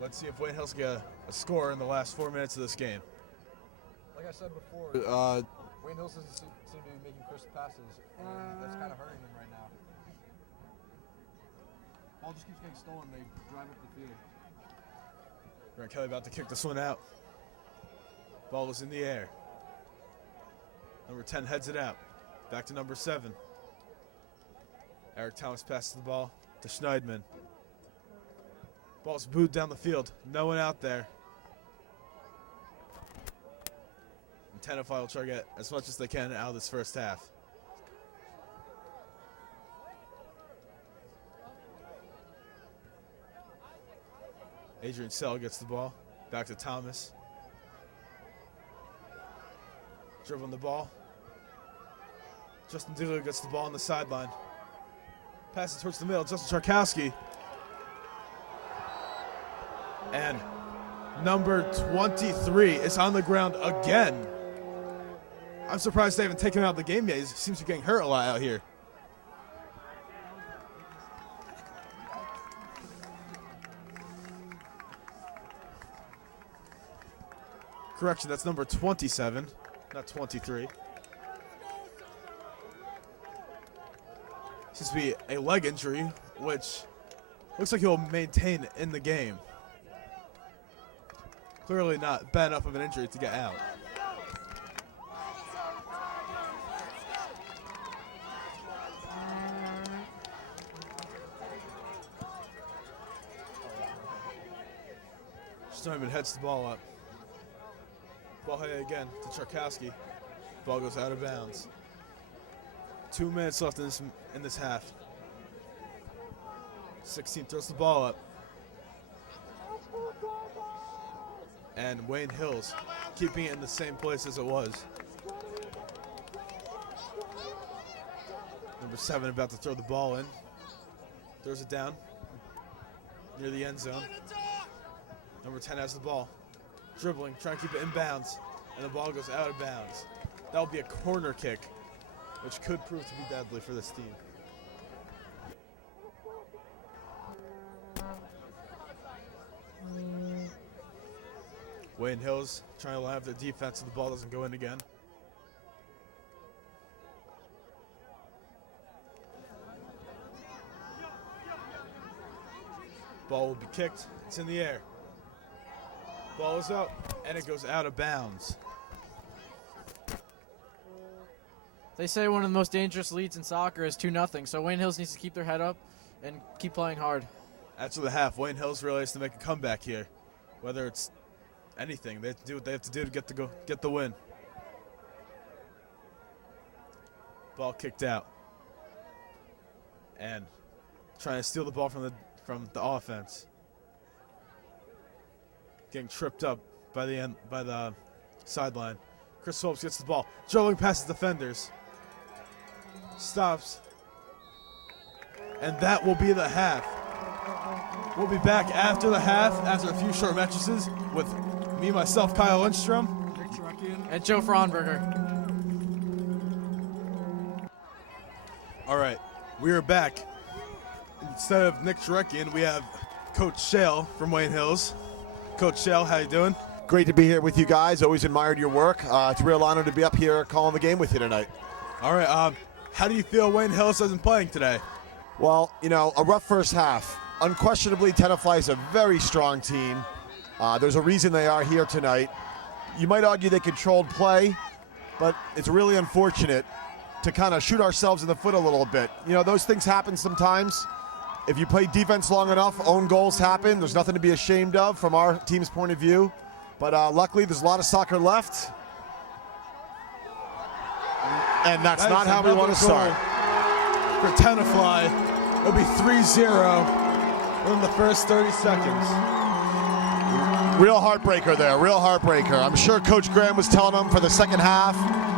Let's see if Wayne Hills get a score in the last 4 minutes of this game. Like I said before, Wayne Hills doesn't seem to be making crisp passes, and that's kind of hurting them right now. Ball just keeps getting stolen. They drive up the field. Grant Kelly about to kick this one out. Ball is in the air. Number 10 heads it out. Back to number 7. Eric Thomas passes the ball to Schneidman. Ball's booed down the field. No one out there. And Tenafly will try to get as much as they can out of this first half. Adrian Sell gets the ball. Back to Thomas. Dribbling the ball. Justin Diglio gets the ball on the sideline. Passes towards the middle. Justin Czerkowski. And number 23 is on the ground again. I'm surprised they haven't taken him out of the game yet. He seems to be getting hurt a lot out here. Correction, that's number 27, not 23. Seems to be a leg injury, which looks like he'll maintain in the game. Clearly not bad enough of an injury to get out. Steinman heads the ball up. Ball headed again to Czerkowski. Ball goes out of bounds. 2 minutes left in this half. 16 throws the ball up. And Wayne Hills keeping it in the same place as it was. Number 7 about to throw the ball in. Throws it down near the end zone. Number 10 has the ball. Dribbling, trying to keep it in bounds. And the ball goes out of bounds. That will be a corner kick, which could prove to be deadly for this team. Wayne Hills trying to line up the defense so the ball doesn't go in again. Ball will be kicked. It's in the air. Ball is up, and it goes out of bounds. They say one of the most dangerous leads in soccer is 2-0, so Wayne Hills needs to keep their head up and keep playing hard. After the half, Wayne Hills really has to make a comeback here. Whether it's anything, they have to do what they have to do to get the win. Ball kicked out. And trying to steal the ball from the offense. Getting tripped up by the Sideline. Chris Phillips gets the ball. Dribbling past his defenders. Stops. And that will be the half. We'll be back after the half, after a few short matches with me, myself, Kyle Lindstrom. Nick Cherekjian. And Joe Fraunberger. All right, we are back. Instead of Nick Cherekjian, we have Coach Shale from Wayne Hills. Coach Shale, how you doing? Great to be here with you guys. Always admired your work. It's a real honor to be up here calling the game with you tonight. All right, how do you feel Wayne Hills isn't playing today? Well, you know, a rough first half. Unquestionably, Tenafly is a very strong team. There's a reason they are here tonight. You might argue they controlled play, but it's really unfortunate to kind of shoot ourselves in the foot a little bit. You know, those things happen sometimes. If you play defense long enough, own goals happen. There's nothing to be ashamed of from our team's point of view. But luckily, there's a lot of soccer left. And that's not how we want to start. For Tenafly, it'll be 3-0 in the first 30 seconds. Real heartbreaker there, real heartbreaker. I'm sure Coach Graham was telling them for the second half,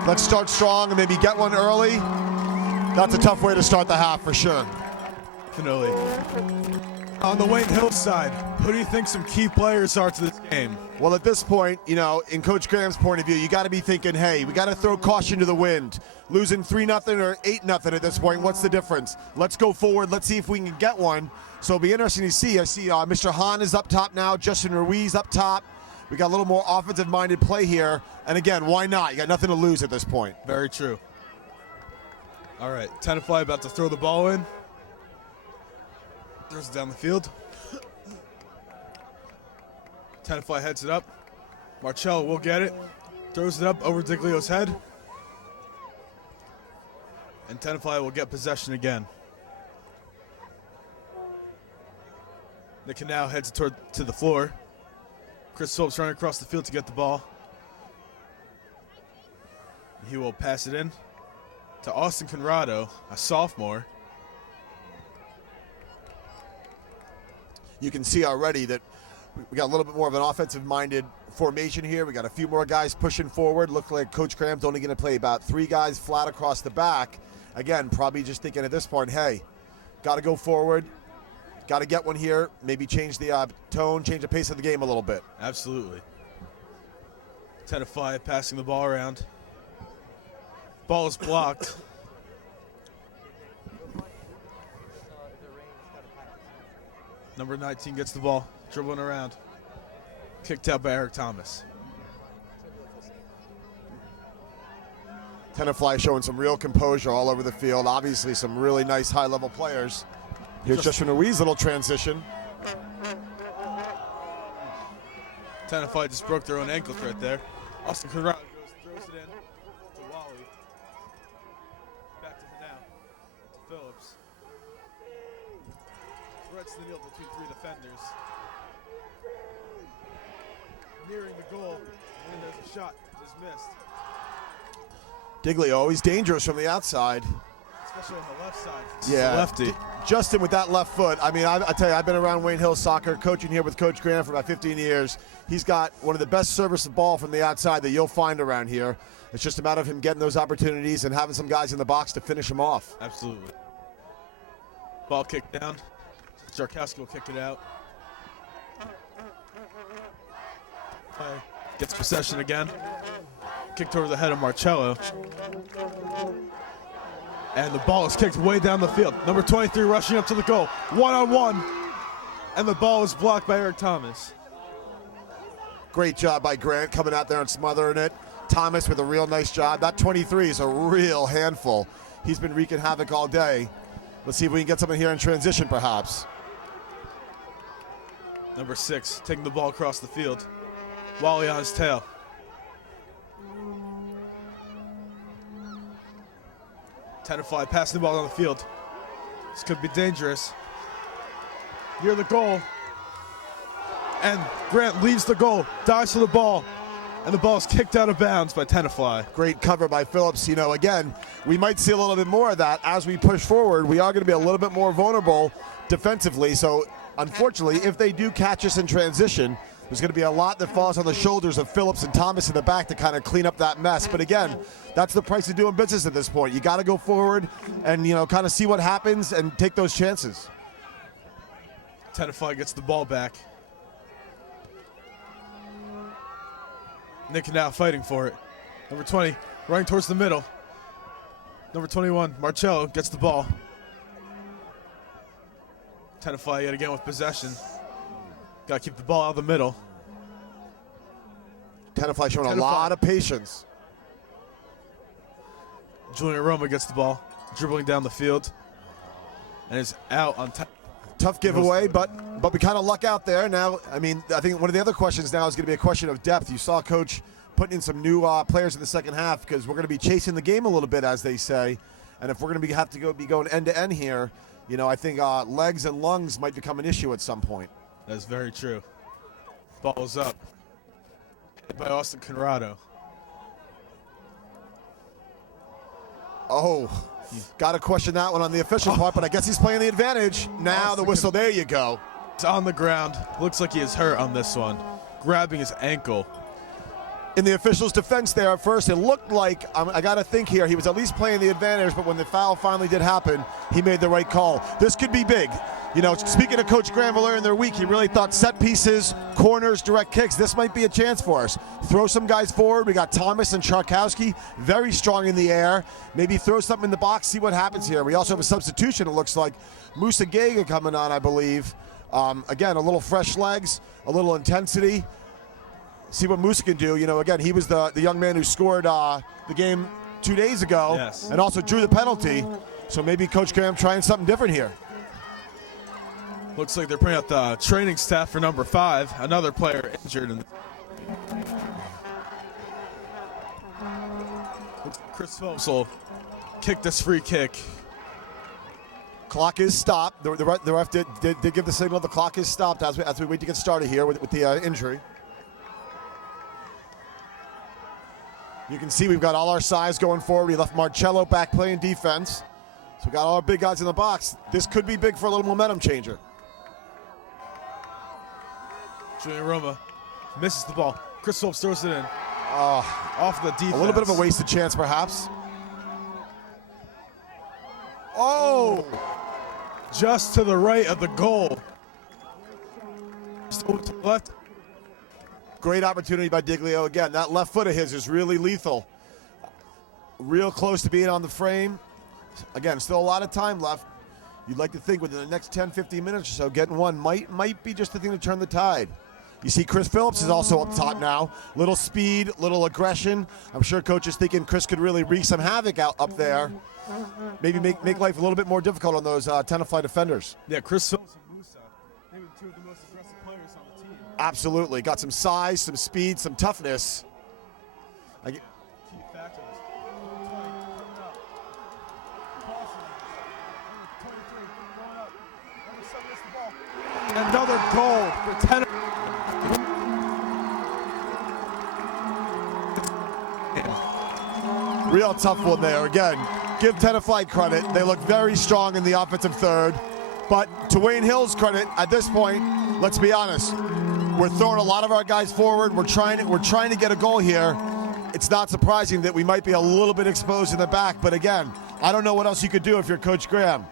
let's start strong and maybe get one early. That's a tough way to start the half for sure. Definitely. On the Wayne Hills side, who do you think some key players are to this game? Well, at this point, you know, in Coach Graham's point of view, you got to be thinking, hey, we got to throw caution to the wind. Losing 3-0 or 8-0 at this point, what's the difference? Let's go forward. Let's see if we can get one. So it'll be interesting to see. I see Mr. Hahn is up top now. Justin Ruiz up top. We got a little more offensive-minded play here. And again, why not? You got nothing to lose at this point. Very true. All right, Tenafly about to throw the ball in. Throws it down the field. Tenafly heads it up. Marcello will get it. Throws it up over Diglio's head. And Tenafly will get possession again. Nick now heads to the floor. Chris Phillips running across the field to get the ball. He will pass it in to Austin Conrado, a sophomore. You can see already that we got a little bit more of an offensive-minded formation here. We got a few more guys pushing forward. Look like Coach Graham's only going to play about 3 guys flat across the back. Again, probably just thinking at this point, hey, got to go forward. Got to get one here. Maybe change the tone, change the pace of the game a little bit. Absolutely. Tenafly passing the ball around. Ball is blocked. Number 19 gets the ball, dribbling around. Kicked out by Eric Thomas. Tenafly showing some real composure all over the field. Obviously, some really nice high-level players. Here's Justin Ruiz, little transition. Tenafly just broke their own ankles right there. Austin Conrado throws it in to Wally. Back to now to Phillips. Threats the kneel between 3 defenders. Nearing the goal, and there's a shot. It's missed. Diglio always dangerous from the outside. Especially on the left side. Yeah, Lefty. Justin with that left foot. I mean, I tell you, I've been around Wayne Hills soccer, coaching here with Coach Graham for about 15 years. He's got one of the best service of ball from the outside that you'll find around here. It's just a matter of him getting those opportunities and having some guys in the box to finish him off. Absolutely. Ball kicked down. Jarkowski will kick it out. Gets possession again. Kicked over the head of Marcello. And the ball is kicked way down the field. Number 23 rushing up to the goal. 1-on-1. And the ball is blocked by Eric Thomas. Great job by Grant coming out there and smothering it. Thomas with a real nice job. That 23 is a real handful. He's been wreaking havoc all day. Let's see if we can get something here in transition perhaps. Number 6 taking the ball across the field. Wally on his tail. Tenafly passing the ball down the field. This could be dangerous. Near the goal. And Grant leaves the goal, dives to the ball, and the ball is kicked out of bounds by Tenafly. Great cover by Phillips. You know, again, we might see a little bit more of that as we push forward. We are going to be a little bit more vulnerable defensively. So, unfortunately, if they do catch us in transition, There's going to be a lot that falls on the shoulders of Phillips and Thomas in the back to kind of clean up that mess. But again, that's the price of doing business at this point. You got to go forward and, kind of see what happens and take those chances. Tenafly gets the ball back. Nick now fighting for it. Number 20 running towards the middle. Number 21, Marcello, gets the ball. Tenafly yet again with possession. Got to keep the ball out of the middle. Tenafly showing a lot of patience. Julian Roma gets the ball, dribbling down the field, and is out on time. Tough giveaway, but we kind of luck out there. Now, I think one of the other questions now is going to be a question of depth. You saw Coach putting in some new players in the second half because we're going to be chasing the game a little bit, as they say. And if we're going to be going end to end here, I think legs and lungs might become an issue at some point. That's very true. Ball is up. Hit by Austin Conrado. Oh, got to question that one on the official part, but I guess he's playing the advantage. Now the whistle, there you go. It's on the ground. Looks like he is hurt on this one. Grabbing his ankle. In the official's defense there at first, it looked like, I got to think here, he was at least playing the advantage, but when the foul finally did happen, he made the right call. This could be big. Speaking of Coach Graham earlier in their week, he really thought set pieces, corners, direct kicks, this might be a chance for us. Throw some guys forward. We got Thomas and Charkowski, very strong in the air. Maybe throw something in the box, see what happens here. We also have a substitution, it looks like. Musa Gega coming on, I believe. Again, a little fresh legs, a little intensity. See what Musa can do. Again, he was the young man who scored the game 2 days ago, yes, and also drew the penalty. So maybe Coach Graham trying something different here. Looks like they're putting out the training staff for number 5. Another player injured. Chris Phillips will kick this free kick. Clock is stopped. The ref did give the signal. The clock is stopped as we wait to get started here with the injury. You can see we've got all our size going forward. We left Marcello back playing defense. So we got all our big guys in the box. This could be big for a little momentum changer. Julian Roma misses the ball. Chris Phillips throws it in. Off the defense. A little bit of a wasted chance, perhaps. Oh! Just to the right of the goal. Just over to the left. Great opportunity by Diglio again. That left foot of his is really lethal. Real close to being on the frame. Again, still a lot of time left. You'd like to think within the next 10, 15 minutes or so, getting one might be just the thing to turn the tide. You see Chris Phillips is also up top now. Little speed, little aggression. I'm sure Coach is thinking Chris could really wreak some havoc out up there. Maybe make life a little bit more difficult on those Tenafly defenders. Yeah, Chris Phillips and Musa, maybe two of the most aggressive players on the team. Absolutely. Got some size, some speed, some toughness. Key factors. Another goal for Tenafly. Real tough one there. Again, give Tenafly credit. They look very strong in the offensive third. But to Wayne Hill's credit, at this point, let's be honest, we're throwing a lot of our guys forward. We're trying to get a goal here. It's not surprising that we might be a little bit exposed in the back. But again, I don't know what else you could do if you're Coach Graham.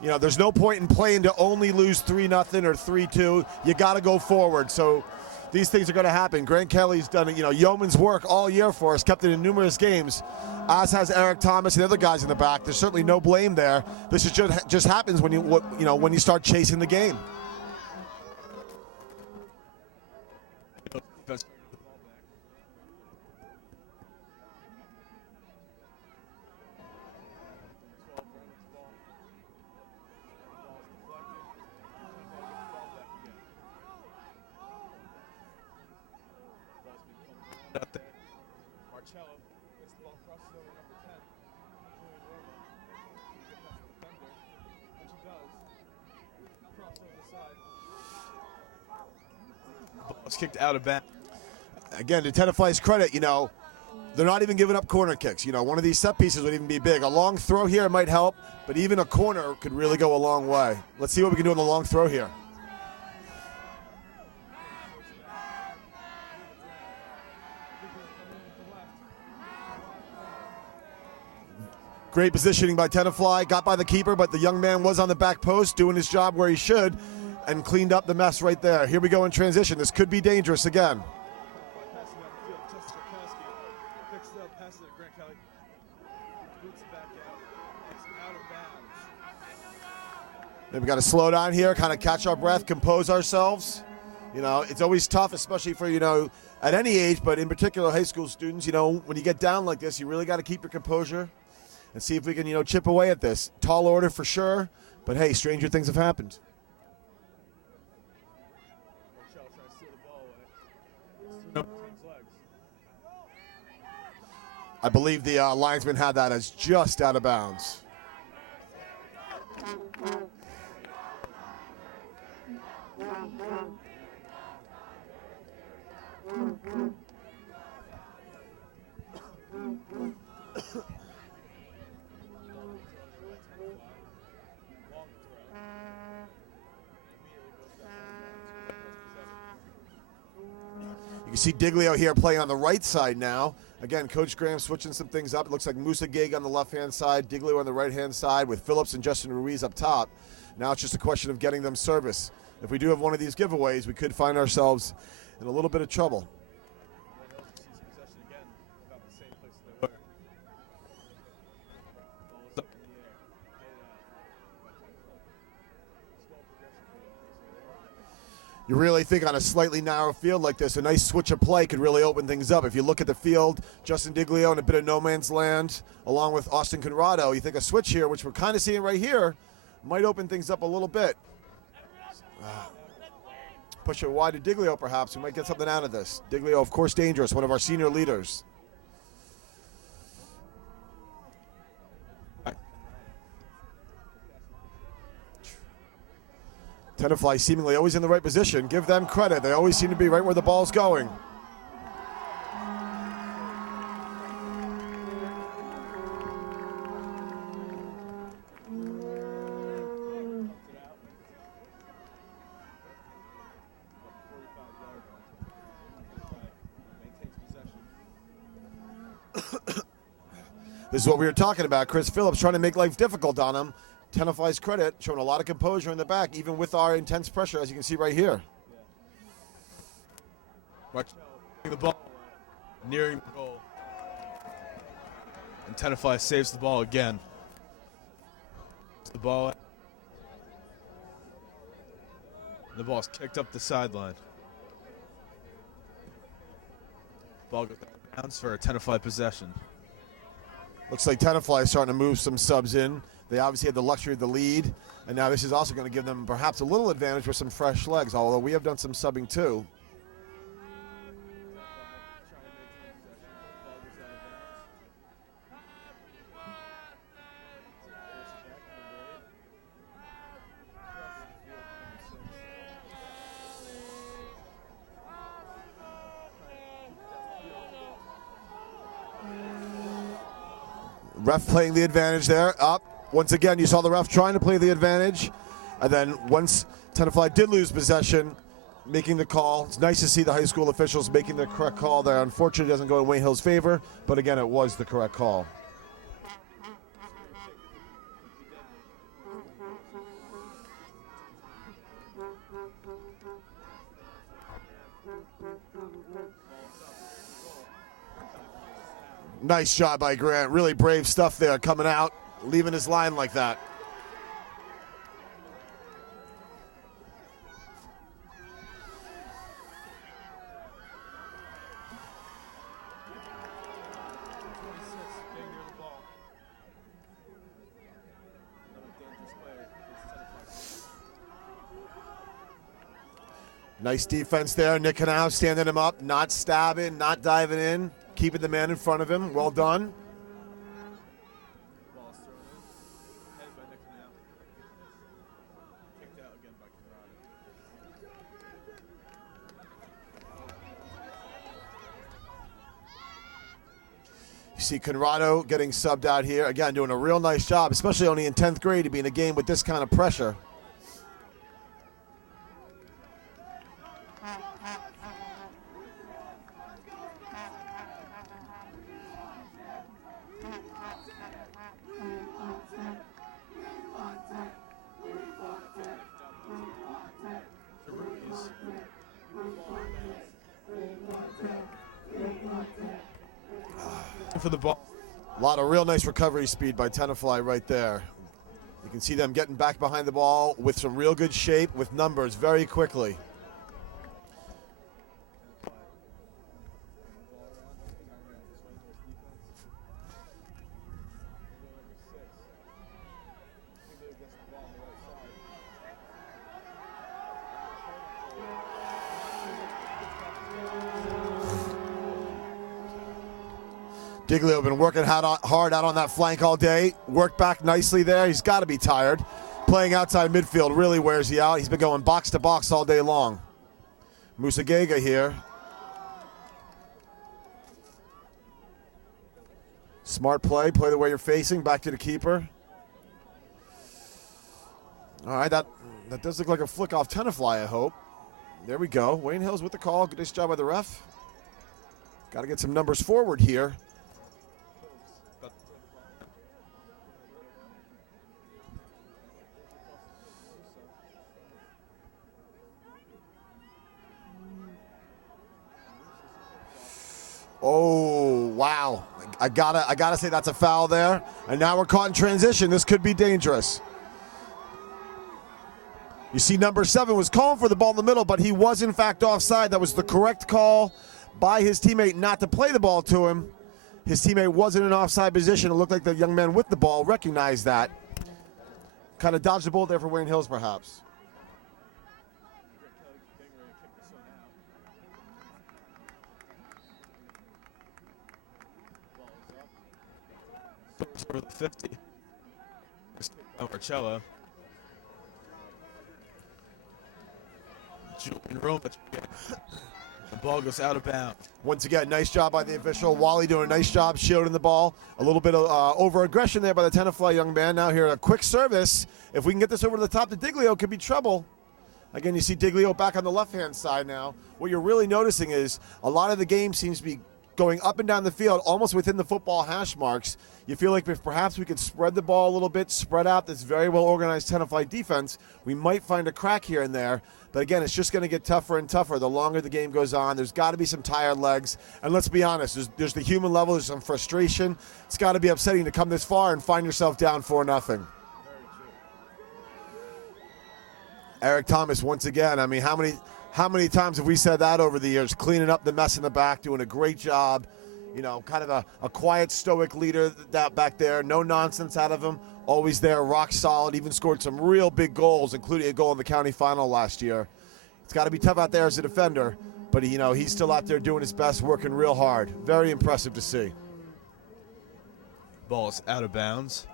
There's no point in playing to only lose 3-0 or 3-2. You got to go forward. So these things are going to happen. Grant Kelly's done yeoman's work all year for us, kept it in numerous games, as has Eric Thomas and the other guys in the back. There's certainly no blame there. This is just happens when you start chasing the game. Out there. Marcello gets the ball, crosses over number 10. Julian Roma. He gets past the defender, which he does. Cross over the side. Ball was kicked out of bounds. Again, to Tenafly's credit, they're not even giving up corner kicks. One of these set pieces would even be big. A long throw here might help, but even a corner could really go a long way. Let's see what we can do on the long throw here. Great positioning by Tenafly. Got by the keeper, but the young man was on the back post doing his job where he should and cleaned up the mess right there. Here we go in transition. This could be dangerous again. Then we got to slow down here, kind of catch our breath, compose ourselves. You know, it's always tough, especially for, you know, at any age, but in particular high school students. You know, when you get down like this, you really got to keep your composure and see if we can, you know, chip away at this. Tall order for sure, but hey, stranger things have happened. I believe the linesman had that as just out of bounds. You can see Diglio here playing on the right side now. Again, Coach Graham switching some things up. It looks like Musa Gig on the left-hand side, Diglio on the right-hand side with Phillips and Justin Ruiz up top. Now it's just a question of getting them service. If we do have one of these giveaways, we could find ourselves in a little bit of trouble. You really think on a slightly narrow field like this, a nice switch of play could really open things up. If you look at the field, Justin Diglio in a bit of no man's land, along with Austin Conrado, you think a switch here, which we're kind of seeing right here, might open things up a little bit. Push it wide to Diglio, perhaps. We might get something out of this. Diglio, of course, dangerous, one of our senior leaders. Tenafly seemingly always in the right position. Give them credit. They always seem to be right where the ball's going. This is what we were talking about. Chris Phillips trying to make life difficult on him. Tenafly's credit, showing a lot of composure in the back, even with our intense pressure, as you can see right here. Watch the ball, nearing the goal. And Tenafly saves the ball again. The ball. The ball's kicked up the sideline. Ball goes out of bounds for a Tenafly possession. Looks like Tenafly is starting to move some subs in. They obviously had the luxury of the lead, and now this is also going to give them perhaps a little advantage with some fresh legs, although we have done some subbing too. Ref playing the advantage there, up. Once again, you saw the ref trying to play the advantage. And then once Tenafly did lose possession, making the call. It's nice to see the high school officials making the correct call there. Unfortunately, it doesn't go in Wayne Hill's favor, but again, it was the correct call. Nice job by Grant. Really brave stuff there, coming out, leaving his line like that. Nice defense there. Nick Canal standing him up, not stabbing, not diving in, keeping the man in front of him. Well done. You see Conrado getting subbed out here. Again, doing a real nice job, especially only in 10th grade to be in a game with this kind of pressure. for the ball. A lot of real nice recovery speed by Tenafly right there. You can see them getting back behind the ball with some real good shape, with numbers very quickly. Diglio been working hard out on that flank all day. Worked back nicely there. He's got to be tired. Playing outside midfield really wears you out. He's been going box to box all day long. Musagega here. Smart play the way you're facing. Back to the keeper. All right, that does look like a flick off Tenafly, I hope. There we go. Wayne Hills with the call. Good nice job by the ref. Got to get some numbers forward here. Oh, wow. I gotta say that's a foul there. And now we're caught in transition. This could be dangerous. You see number 7 was calling for the ball in the middle, but he was in fact offside. That was the correct call by his teammate not to play the ball to him. His teammate was in an offside position. It looked like the young man with the ball recognized that. Kind of dodged the bullet there for Wayne Hills, perhaps. Over the 50. Marcella. Julian Roma. The ball goes out of bounds. Once again, nice job by the official. Wally doing a nice job shielding the ball. A little bit of over-aggression there by the Tenafly young man. Now here, a quick service. If we can get this over to the top to Diglio, could be trouble. Again, you see Diglio back on the left-hand side now. What you're really noticing is a lot of the game seems to be going up and down the field, almost within the football hash marks. You feel like if perhaps we could spread the ball a little bit, spread out this very well-organized Tenafly defense, we might find a crack here and there. But again, it's just going to get tougher and tougher the longer the game goes on. There's got to be some tired legs. And let's be honest, there's the human level, there's some frustration. It's got to be upsetting to come this far and find yourself down 4-0. Eric Thomas, once again, I mean, how many times have we said that over the years? Cleaning up the mess in the back, doing a great job. You know, kind of a quiet, stoic leader that back there. No nonsense out of him. Always there, rock solid. Even scored some real big goals, including a goal in the county final last year. It's got to be tough out there as a defender, but he's still out there doing his best, working real hard. Very impressive to see. Ball is out of bounds.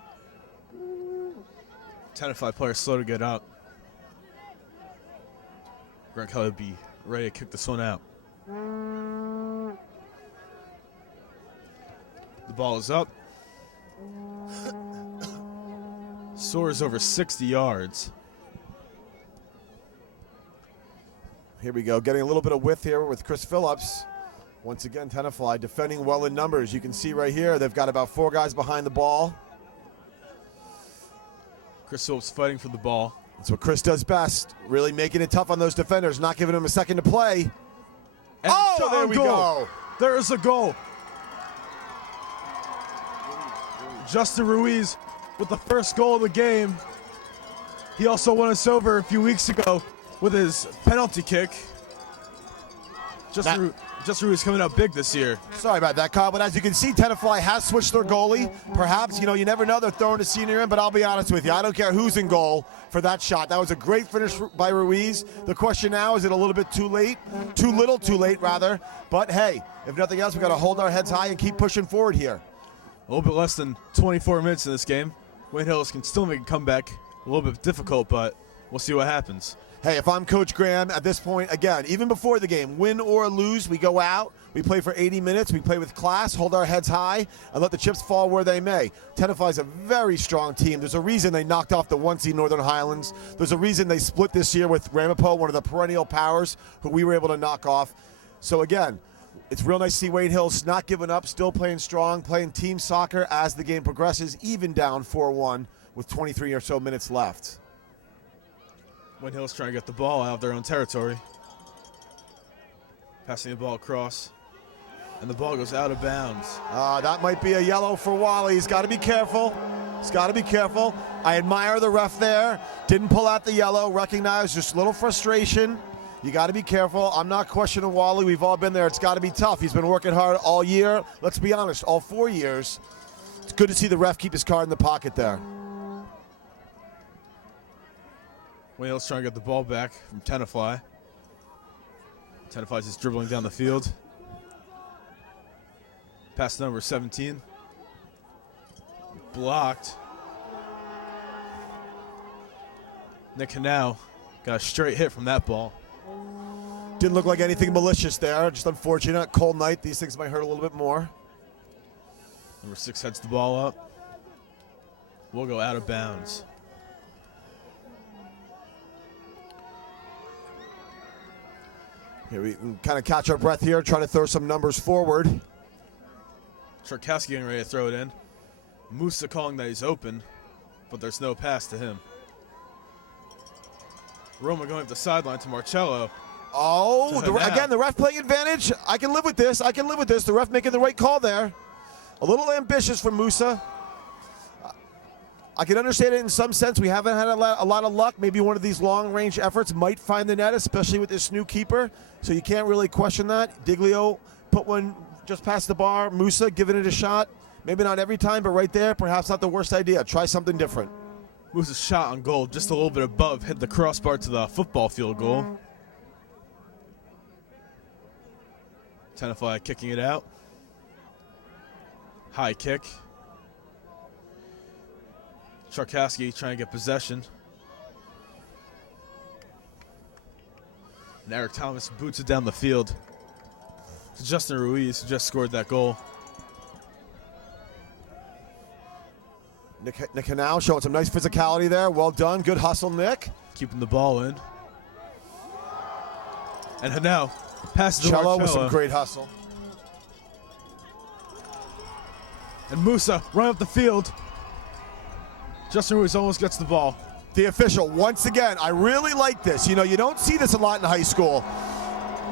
Tenafly players slow to get up. Grant Kelly will be ready to kick this one out. The ball is up. Soars over 60 yards. Here we go, getting a little bit of width here with Chris Phillips. Once again, Tenafly defending well in numbers. You can see right here, they've got about 4 guys behind the ball. Chris Phillips fighting for the ball. That's what Chris does best, really making it tough on those defenders, not giving them a second to play. And oh, there we go. There is a goal. Justin Ruiz with the first goal of the game. He also won us over a few weeks ago with his penalty kick. Justin Ruiz coming up big this year. Sorry about that, Kyle, but as you can see, Tenafly has switched their goalie. Perhaps, you never know, they're throwing a senior in, but I'll be honest with you, I don't care who's in goal for that shot. That was a great finish by Ruiz. The question now, is it a little bit too late? Too little, too late, rather. But hey, if nothing else, we've got to hold our heads high and keep pushing forward here. A little bit less than 24 minutes in this game. Wayne Hills can still make a comeback. A little bit difficult, but we'll see what happens. Hey, if I'm Coach Graham at this point, again, even before the game, win or lose, we go out, we play for 80 minutes, we play with class, hold our heads high, and let the chips fall where they may. Tenafly is a very strong team. There's a reason they knocked off the 1 seed Northern Highlands. There's a reason they split this year with Ramapo, one of the perennial powers, who we were able to knock off. So again, it's real nice to see Wayne Hills not giving up, still playing strong, playing team soccer as the game progresses, even down 4-1 with 23 or so minutes left. Wayne Hills trying to get the ball out of their own territory. Passing the ball across. And the ball goes out of bounds. That might be a yellow for Wally. He's got to be careful. He's got to be careful. I admire the ref there. Didn't pull out the yellow. Recognized just a little frustration. You got to be careful. I'm not questioning Wally. We've all been there. It's got to be tough. He's been working hard all year. Let's be honest, all 4 years. It's good to see the ref keep his card in the pocket there. Wales trying to get the ball back from Tenafly. Tenafly's just dribbling down the field. Pass number 17. Blocked. Nick Hanau got a straight hit from that ball. Didn't look like anything malicious there. Just unfortunate. Cold night. These things might hurt a little bit more. Number 6 heads the ball up. We'll go out of bounds. Here we can kind of catch our breath here, try to throw some numbers forward. Cherekjian getting ready to throw it in. Musa calling that he's open, but there's no pass to him. Roma going up the sideline to Marcello. Oh, again, the ref playing advantage. I can live with this. I can live with this. The ref making the right call there. A little ambitious from Musa. I can understand it in some sense. We haven't had a lot of luck. Maybe one of these long-range efforts might find the net, especially with this new keeper. So you can't really question that. Diglio put one just past the bar. Musa giving it a shot. Maybe not every time, but right there, perhaps not the worst idea. Try something different. Musa's shot on goal just a little bit above, hit the crossbar to the football field goal. Tenafly kicking it out. High kick. Cherekjian trying to get possession. And Eric Thomas boots it down the field to Justin Ruiz, who just scored that goal. Nick Hanau showing some nice physicality there. Well done. Good hustle, Nick. Keeping the ball in. And Hanau passes to Cello Marcello. with some great hustle. And Musa run up the field. Justin Ruiz almost gets the ball. The official, once again, I really like this. You know, you don't see this a lot in high school.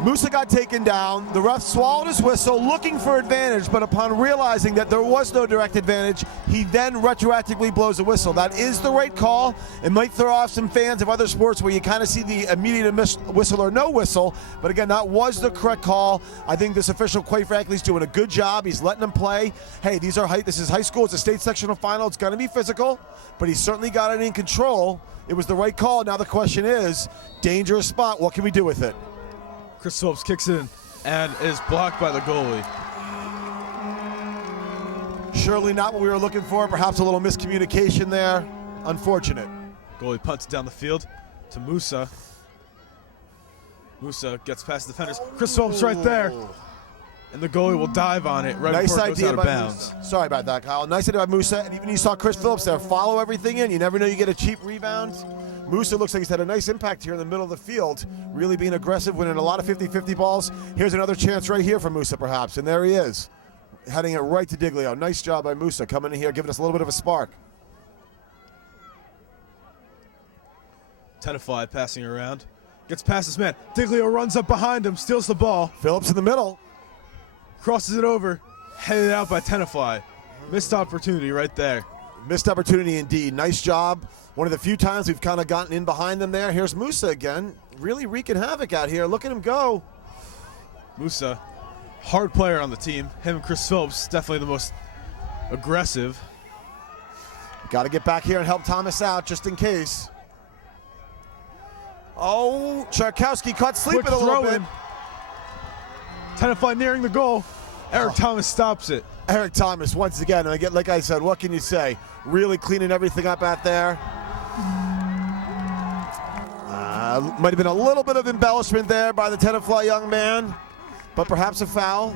Musa got taken down. The ref swallowed his whistle, looking for advantage, but upon realizing that there was no direct advantage, he then retroactively blows a whistle. That is the right call. It might throw off some fans of other sports where you kind of see the immediate whistle or no whistle, but again, that was the correct call. I think this official, quite frankly, is doing a good job. He's letting them play. Hey, this is high school. It's a state sectional final. It's going to be physical, but he certainly got it in control. It was the right call. Now the question is, dangerous spot. What can we do with it? Chris Phillips kicks in and is blocked by the goalie. Surely not what we were looking for. Perhaps a little miscommunication there. Unfortunate. Goalie punts it down the field to Musa. Musa gets past the defenders. Chris Phillips right there. And the goalie will dive on it right Nice before it goes idea out of by bounds. Musa. Sorry about that, Kyle. Nice idea by Musa. And even you saw Chris Phillips there follow everything in. You never know you get a cheap rebound. Musa looks like he's had a nice impact here in the middle of the field, really being aggressive, winning a lot of 50-50 balls. Here's another chance right here for Musa, perhaps, and there he is, heading it right to Diglio. Nice job by Musa coming in here, giving us a little bit of a spark. Tenafly passing around. Gets past his man. Diglio runs up behind him, steals the ball. Phillips in the middle. Crosses it over. Headed out by Tenafly. Missed opportunity right there. Missed opportunity indeed. Nice job. One of the few times we've kind of gotten in behind them there. Here's Musa again. Really wreaking havoc out here. Look at him go. Musa, hard player on the team. Him and Chris Phillips, definitely the most aggressive. Got to get back here and help Thomas out just in case. Oh, Cherekjian caught sleeping a little bit. Tenafly nearing the goal. Eric Thomas stops it. Eric Thomas once again. And again, like I said, what can you say? Really cleaning everything up out there. Might have been a little bit of embellishment there by the Tenafly young man, but perhaps a foul.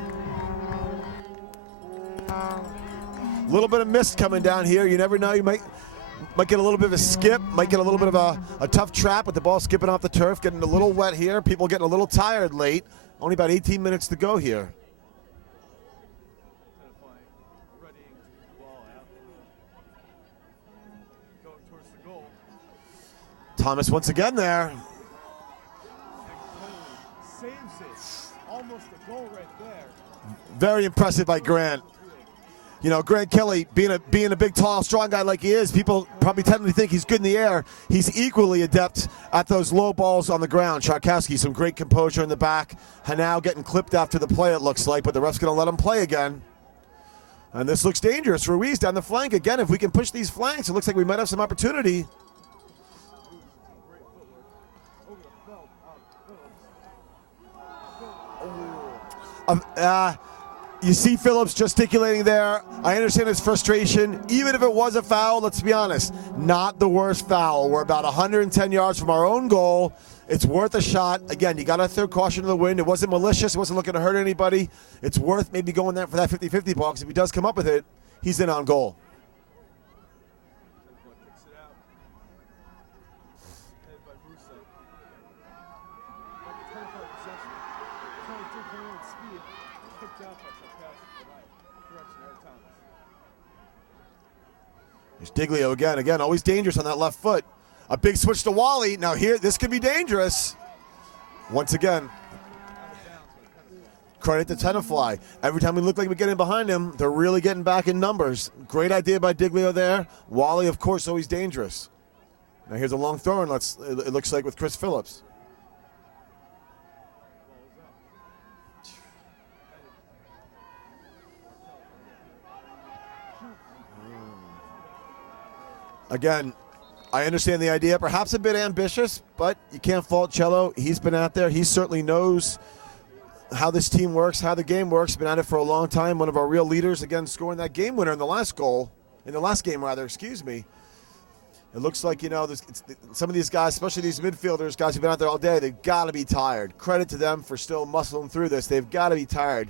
A little bit of mist coming down here. You never know. You might get a little bit of a skip, might get a little bit of a tough trap with the ball skipping off the turf, getting a little wet here. People getting a little tired late. Only about 18 minutes to go here. Thomas once again there. Saves it. Almost a goal right there. Very impressive by Grant. You know, Grant Kelly, being a big, tall, strong guy like he is, people probably tend to think he's good in the air. He's equally adept at those low balls on the ground. Cherekjian, some great composure in the back. Hanau getting clipped after the play, it looks like, but the ref's going to let him play again. And this looks dangerous. Ruiz down the flank again. If we can push these flanks, it looks like we might have some opportunity. You see Phillips gesticulating there. I understand his frustration. Even if it was a foul, let's be honest, not the worst foul. We're about 110 yards from our own goal. It's worth a shot. Again, you got to throw caution to the wind. It wasn't malicious. It wasn't looking to hurt anybody. It's worth maybe going there for that 50-50 ball, because if he does come up with it, he's in on goal. There's Diglio again, always dangerous on that left foot. A big switch to Wally. Now here, this could be dangerous. Once again, credit to Tenafly. Every time we look like we get in behind him, they're really getting back in numbers. Great idea by Diglio there. Wally, of course, always dangerous. Now here's a long throw, and it looks like with Chris Phillips. Again, I understand the idea, perhaps a bit ambitious, but you can't fault Cello. He's been out there. He certainly knows how this team works, how the game works. Been at it for a long time. One of our real leaders, again, scoring that game winner in the last game, excuse me. It looks like, you know, some of these guys, especially these midfielders, guys who've been out there all day, they've got to be tired. Credit to them for still muscling through this. They've got to be tired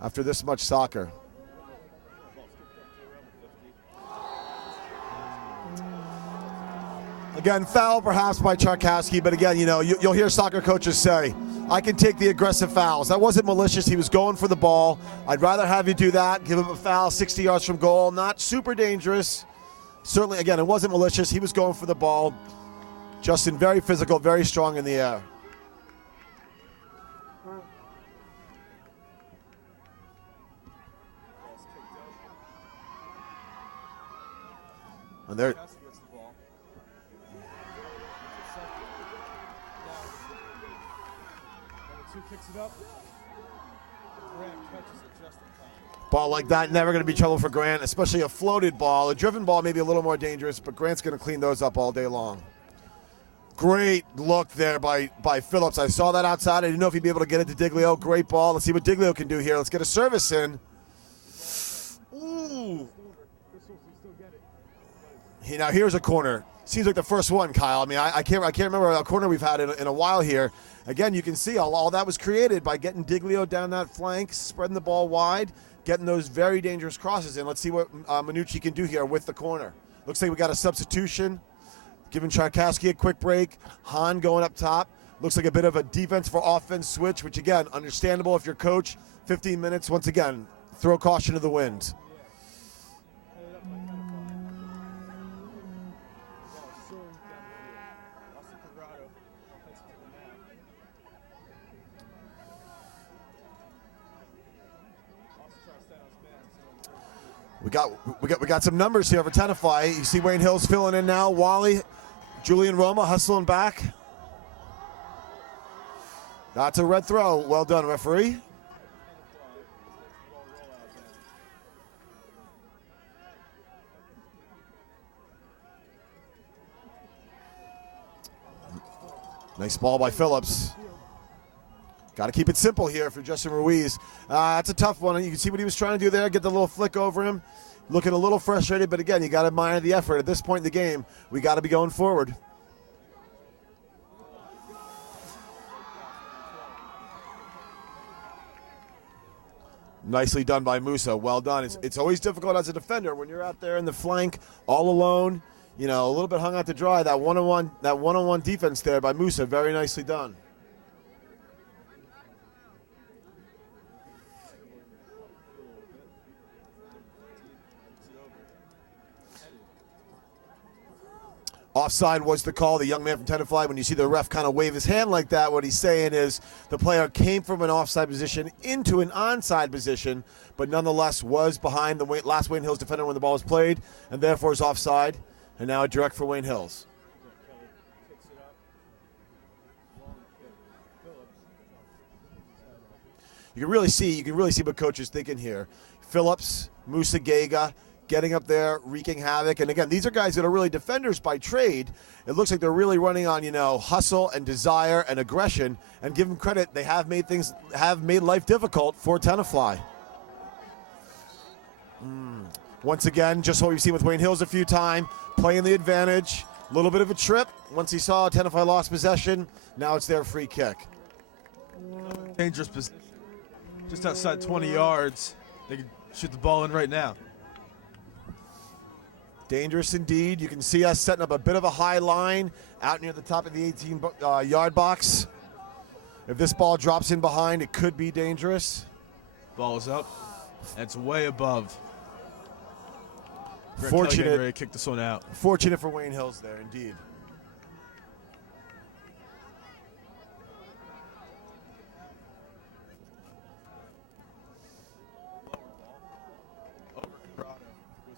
after this much soccer. Again, foul perhaps by Cherekjian, but again, you know, you'll hear soccer coaches say, I can take the aggressive fouls. That wasn't malicious. He was going for the ball. I'd rather have you do that, give him a foul 60 yards from goal. Not super dangerous. Certainly, again, it wasn't malicious. He was going for the ball. Justin, very physical, very strong in the air. And there. Ball like that, never going to be trouble for Grant, especially a floated ball. A driven ball may be a little more dangerous, but Grant's going to clean those up all day long. Great look there by Phillips. I saw that outside. I didn't know if he'd be able to get it to Diglio. Great ball. Let's see what Diglio can do here. Let's get a service in. Ooh. Now here's a corner. Seems like the first one, Kyle. I mean, I can't remember a corner we've had in a while here. Again, you can see all that was created by getting Diglio down that flank, spreading the ball wide, getting those very dangerous crosses in. Let's see what Minucci can do here with the corner. Looks like we got a substitution, giving Cherekjian a quick break. Han going up top. Looks like a bit of a defense for offense switch, which again, understandable if you're coach. 15 minutes, once again, throw caution to the wind. We got some numbers here for Tenafly. You see Wayne Hill's filling in now. Wally, Julian Roma hustling back. That's a red throw. Well done, referee. Nice ball by Phillips. Got to keep it simple here for Justin Ruiz. That's a tough one. You can see what he was trying to do there, get the little flick over him. Looking a little frustrated, but again, you got to admire the effort. At this point in the game, we got to be going forward. Nicely done by Musa. Well done. It's always difficult as a defender when you're out there in the flank, all alone. You know, a little bit hung out to dry. That one-on-one defense there by Musa. Very nicely done. Offside was the call. The young man from Tenafly, when you see the ref kind of wave his hand like that, what he's saying is the player came from an offside position into an onside position, but nonetheless was behind the last Wayne Hills defender when the ball was played, and therefore is offside, and now a direct for Wayne Hills. You can really see what coach is thinking here. Phillips, Musa Gega, getting up there, wreaking havoc. And again, these are guys that are really defenders by trade. It looks like they're really running on, hustle and desire and aggression. And give them credit, they have made life difficult for Tenafly. Once again, just what we've seen with Wayne Hills a few times, playing the advantage. A little bit of a trip. Once he saw Tenafly lost possession, now it's their free kick. Dangerous position. Just outside 20 yards. They could shoot the ball in right now. Dangerous indeed. You can see us setting up a bit of a high line out near the top of the 18-yard box. If this ball drops in behind, it could be dangerous. Ball is up. And it's way above. Fortunate. Ready to kick this one out. Fortunate for Wayne Hills there, indeed.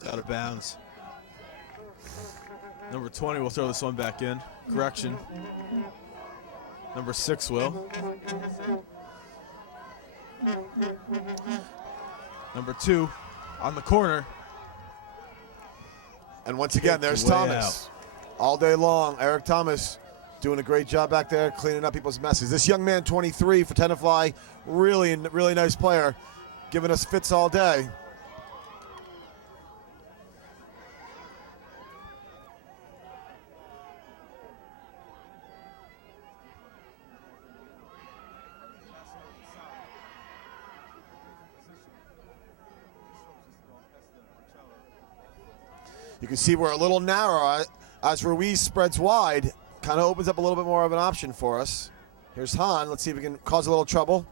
Out of bounds. Number 20 will throw this one back in. Correction. Number 6 will. Number 2 on the corner. And once again, there's Way Thomas. All day long, Eric Thomas doing a great job back there, cleaning up people's messes. This young man, 23 for Tenafly, really nice player, giving us fits all day. You can see we're a little narrow as Ruiz spreads wide. Kind of opens up a little bit more of an option for us. Here's Han. Let's see if we can cause a little trouble.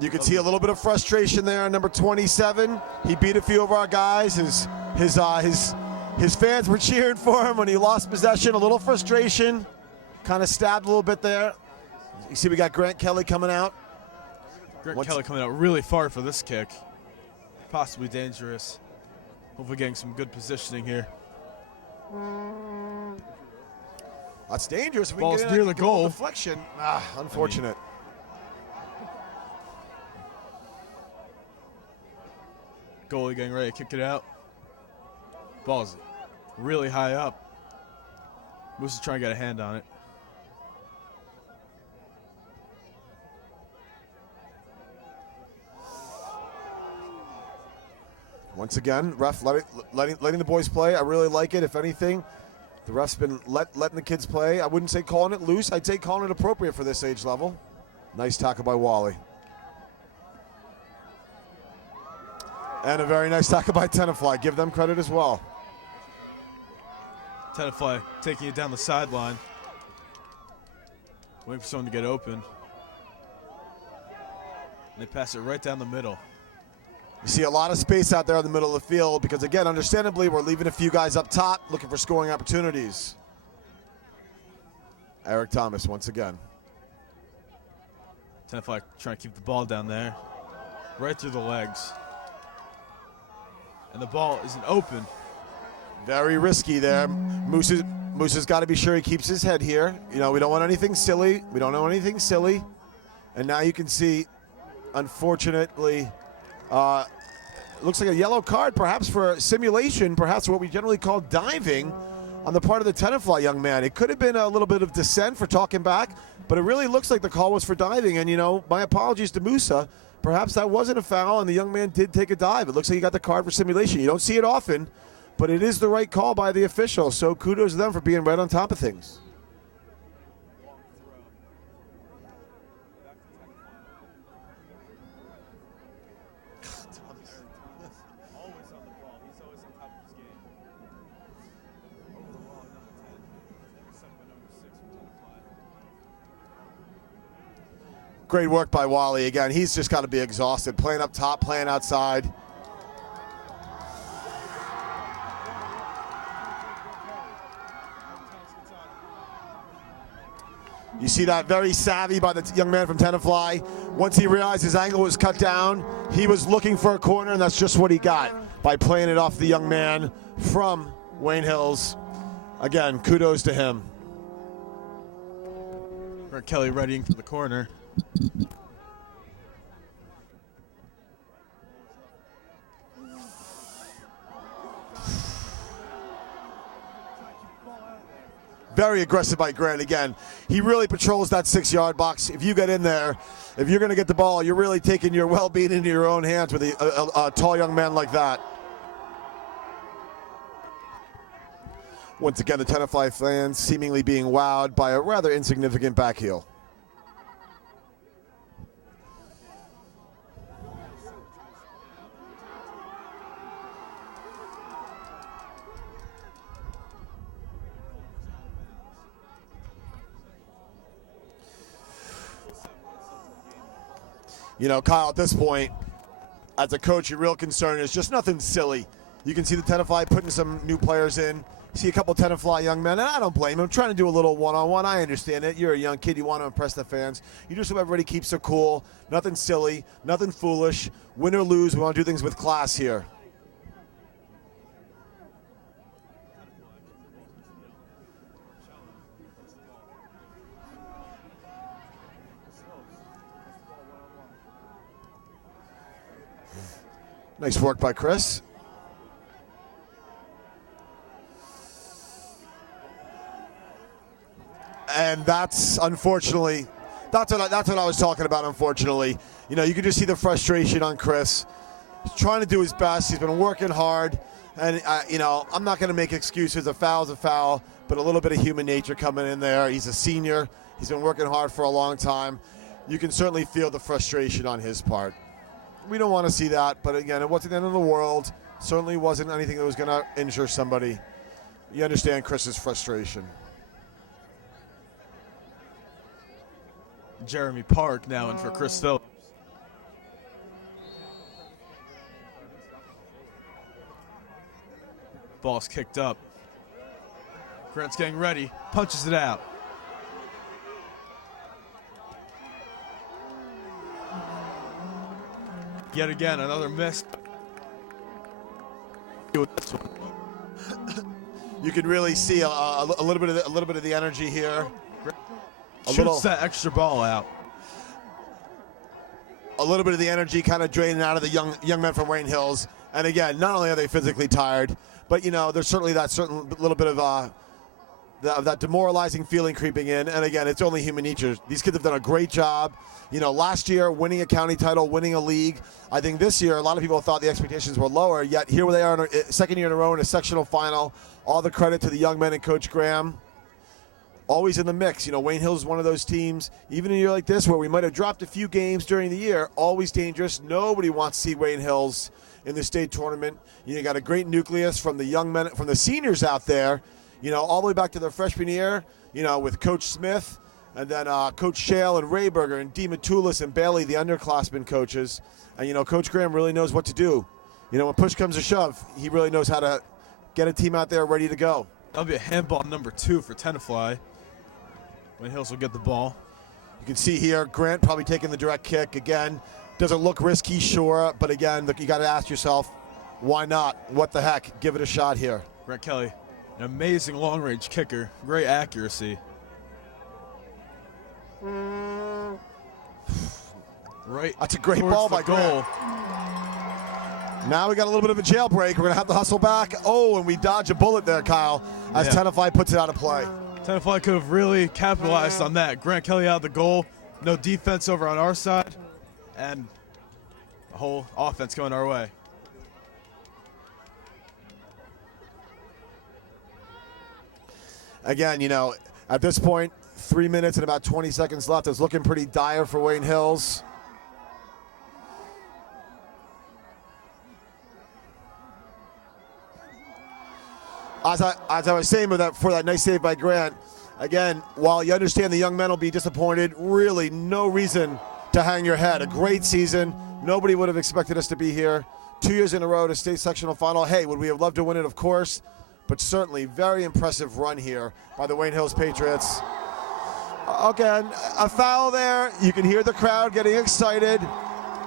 You can see a little bit of frustration there on number 27. He beat a few of our guys. His fans were cheering for him when he lost possession. A little frustration. Kind of stabbed a little bit there. You see we got Grant Kelly coming out. Grant Kelly coming out really far for this kick. Possibly dangerous. Hopefully getting some good positioning here. That's dangerous. If we Ball's can get near the goal. Deflection. Unfortunate. Goalie getting ready to kick it out. Ball's really high up. Moose is trying to get a hand on it. Once again, ref letting the boys play. I really like it. If anything, the ref's been letting the kids play. I wouldn't say calling it loose. I'd say calling it appropriate for this age level. Nice tackle by Wally. And a very nice tackle by Tenafly. Give them credit as well. Tenafly taking it down the sideline. Waiting for someone to get open. And they pass it right down the middle. You see a lot of space out there in the middle of the field because, again, understandably, we're leaving a few guys up top looking for scoring opportunities. Eric Thomas once again. Tenafly trying to keep the ball down there. Right through the legs. And the ball isn't open. Very risky there. Moose's got to be sure he keeps his head here. We don't want anything silly. We don't know anything silly. And now you can see, unfortunately, looks like a yellow card, perhaps for simulation, perhaps what we generally call diving on the part of the Tenafly young man. It could have been a little bit of dissent for talking back, but it really looks like the call was for diving. And, my apologies to Musa. Perhaps that wasn't a foul, and the young man did take a dive. It looks like he got the card for simulation. You don't see it often, but it is the right call by the official. So kudos to them for being right on top of things. Great work by Wally. Again, he's just got to be exhausted. Playing up top, playing outside. You see that very savvy by the young man from Tenafly. Once he realized his angle was cut down, he was looking for a corner, and that's just what he got by playing it off the young man from Wayne Hills. Again, kudos to him. Grant Kelly readying for the corner. Very aggressive by Grant again. He really patrols that 6-yard box. If you get in there, if you're going to get the ball, you're really taking your well-being into your own hands with a tall young man like that. Once again, the Tenafly fans seemingly being wowed by a rather insignificant back heel. You know, Kyle, at this point, as a coach, your real concern is just nothing silly. You can see the Tenafly putting some new players in. See a couple Tenafly young men, and I don't blame them. Trying to do a little one-on-one. I understand it. You're a young kid. You want to impress the fans. You just hope everybody keeps it cool. Nothing silly. Nothing foolish. Win or lose, we want to do things with class here. Nice work by Chris. And that's unfortunately, that's what I was talking about. Unfortunately, you know, you can just see the frustration on Chris. He's trying to do his best. He's been working hard, and you know, I'm not going to make excuses. A foul's a foul, but a little bit of human nature coming in there. He's a senior. He's been working hard for a long time. You can certainly feel the frustration on his part. We don't want to see that, but again, it wasn't the end of the world. Certainly wasn't anything that was going to injure somebody. You understand Chris's frustration. Jeremy Park now in for Chris Phillips. Ball's kicked up. Grant's getting ready, punches it out. Yet again, another miss. You can really see a little bit of the energy here. Shoots that extra ball out. A little bit of the energy kind of draining out of the young men from Wayne Hills. And again, not only are they physically tired, but you know, there's certainly that certain little bit of that demoralizing feeling creeping in. And again, it's only human nature. These kids have done a great job. You know, last year winning a county title, winning a league. I think this year a lot of people thought the expectations were lower. Yet here they are in a second year in a row in a sectional final. All the credit to the young men and Coach Graham. Always in the mix. You know, Wayne Hills is one of those teams, even in a year like this where we might have dropped a few games during the year, always dangerous. Nobody wants to see Wayne Hills in the state tournament. You got a great nucleus from the young men, from the seniors out there, you know, all the way back to their freshman year, you know, with Coach Smith and then Coach Shale and Rayberger and D. Matulis and Bailey, the underclassmen coaches. And, you know, Coach Graham really knows what to do. You know, when push comes to shove, he really knows how to get a team out there ready to go. That'll be a handball number 2 for Tenafly. Wayne Hills will get the ball. You can see here, Grant probably taking the direct kick. Again, doesn't look risky, sure, but again, look, you got to ask yourself, why not? What the heck? Give it a shot here. Grant Kelly, an amazing long-range kicker. Great accuracy. Right. That's a great ball by Grant. Now we got a little bit of a jailbreak. We're going to have to hustle back. Oh, and we dodge a bullet there, Kyle, as Tenafly puts it out of play. Tenafly could have really capitalized on that. Grant Kelly out of the goal. No defense over on our side. And the whole offense going our way. Again, you know, at this point, 3 minutes and about 20 seconds left. It's looking pretty dire for Wayne Hills. As I was saying for that nice save by Grant, again, while you understand the young men will be disappointed, really no reason to hang your head. A great season. Nobody would have expected us to be here 2 years in a row to state sectional final. Hey, would we have loved to win it? Of course. But certainly very impressive run here by the Wayne Hills Patriots. Again, a foul there. You can hear the crowd getting excited.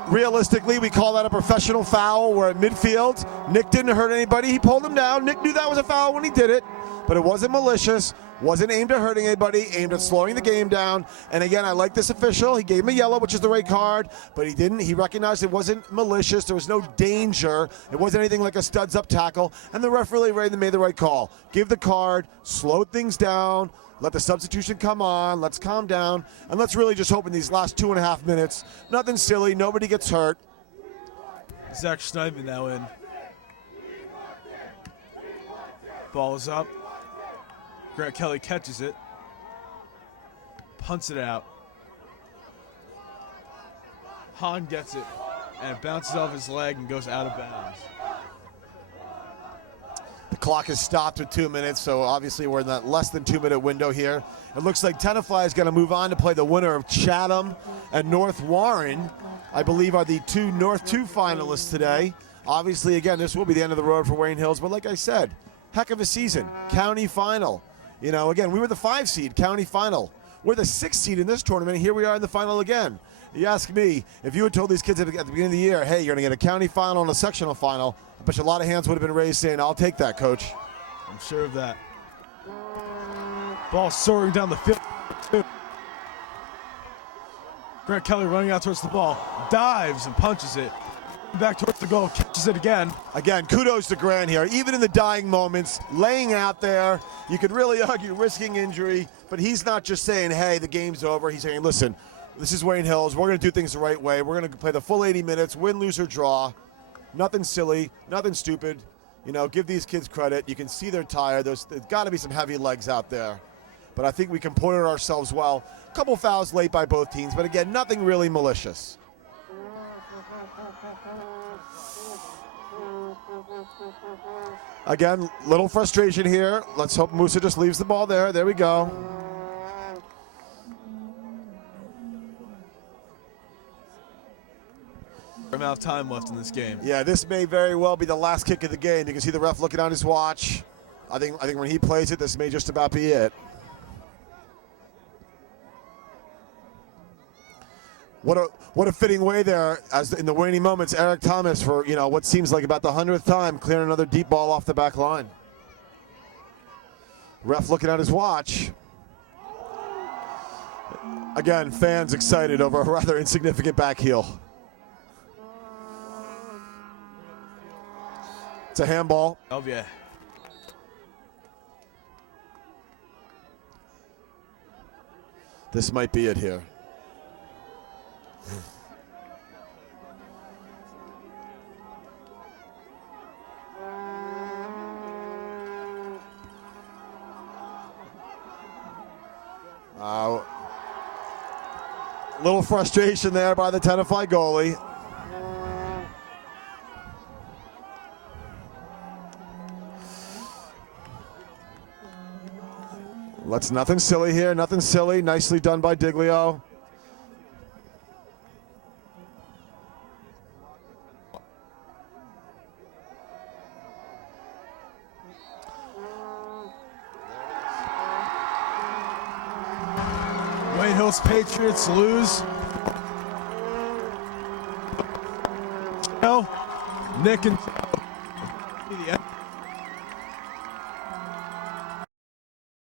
Realistically, we call that a professional foul. We're at midfield. Nick didn't hurt anybody. He pulled him down. Nick knew that was a foul when he did it, but it wasn't malicious. Wasn't aimed at hurting anybody, aimed at slowing the game down. And again, I like this official. He gave him a yellow, which is the right card, but he didn't. He recognized it wasn't malicious. There was no danger. It wasn't anything like a studs up tackle. And the referee made the right call. Give the card, slow things down, let the substitution come on, let's calm down, and let's really just hope in these last 2.5 minutes, nothing silly, nobody gets hurt. Zach Schneidman now in. Ball is up. Grant Kelly catches it, punts it out. Hahn gets it, and it bounces off his leg and goes out of bounds. The clock has stopped with 2 minutes, so obviously we're in that less than 2 minute window here. It looks like Tenafly is going to move on to play the winner of Chatham and North Warren, I believe are the two North 2 finalists today. Obviously, again, this will be the end of the road for Wayne Hills, but like I said, heck of a season. County final. You know, again, we were the 5 seed, county final. We're the 6 seed in this tournament, and here we are in the final again. You ask me, if you had told these kids at the beginning of the year, hey, you're going to get a county final and a sectional final, I bet you a lot of hands would have been raised saying, I'll take that, coach. I'm sure of that. Ball soaring down the field. Grant Kelly running out towards the ball, dives and punches it. Back towards the goal, catches it again. Again, kudos to Grant here. Even in the dying moments, laying out there, you could really argue risking injury, but he's not just saying, hey, the game's over. He's saying, listen, this is Wayne Hills. We're going to do things the right way. We're going to play the full 80 minutes, win, lose, or draw. Nothing silly, nothing stupid. You know, give these kids credit. You can see they're tired. There's got to be some heavy legs out there. But I think we comported ourselves well. A couple fouls late by both teams, but again, nothing really malicious. Again, little frustration here. Let's hope Musa just leaves the ball there. There we go. Amount of time left in this game. Yeah, this may very well be the last kick of the game. You can see the ref looking on his watch. I think when he plays it, this may just about be it. What a fitting way there, as in the waning moments, Eric Thomas for, you know, what seems like about the 100th time, clearing another deep ball off the back line. Ref looking at his watch. Again, fans excited over a rather insignificant back heel. It's a handball. Oh, yeah. This might be it here. Little frustration there by the Tenafly goalie. Nothing silly here, nothing silly. Nicely done by Diglio. Wayne Hills Patriots lose. Shale, Nick and the end.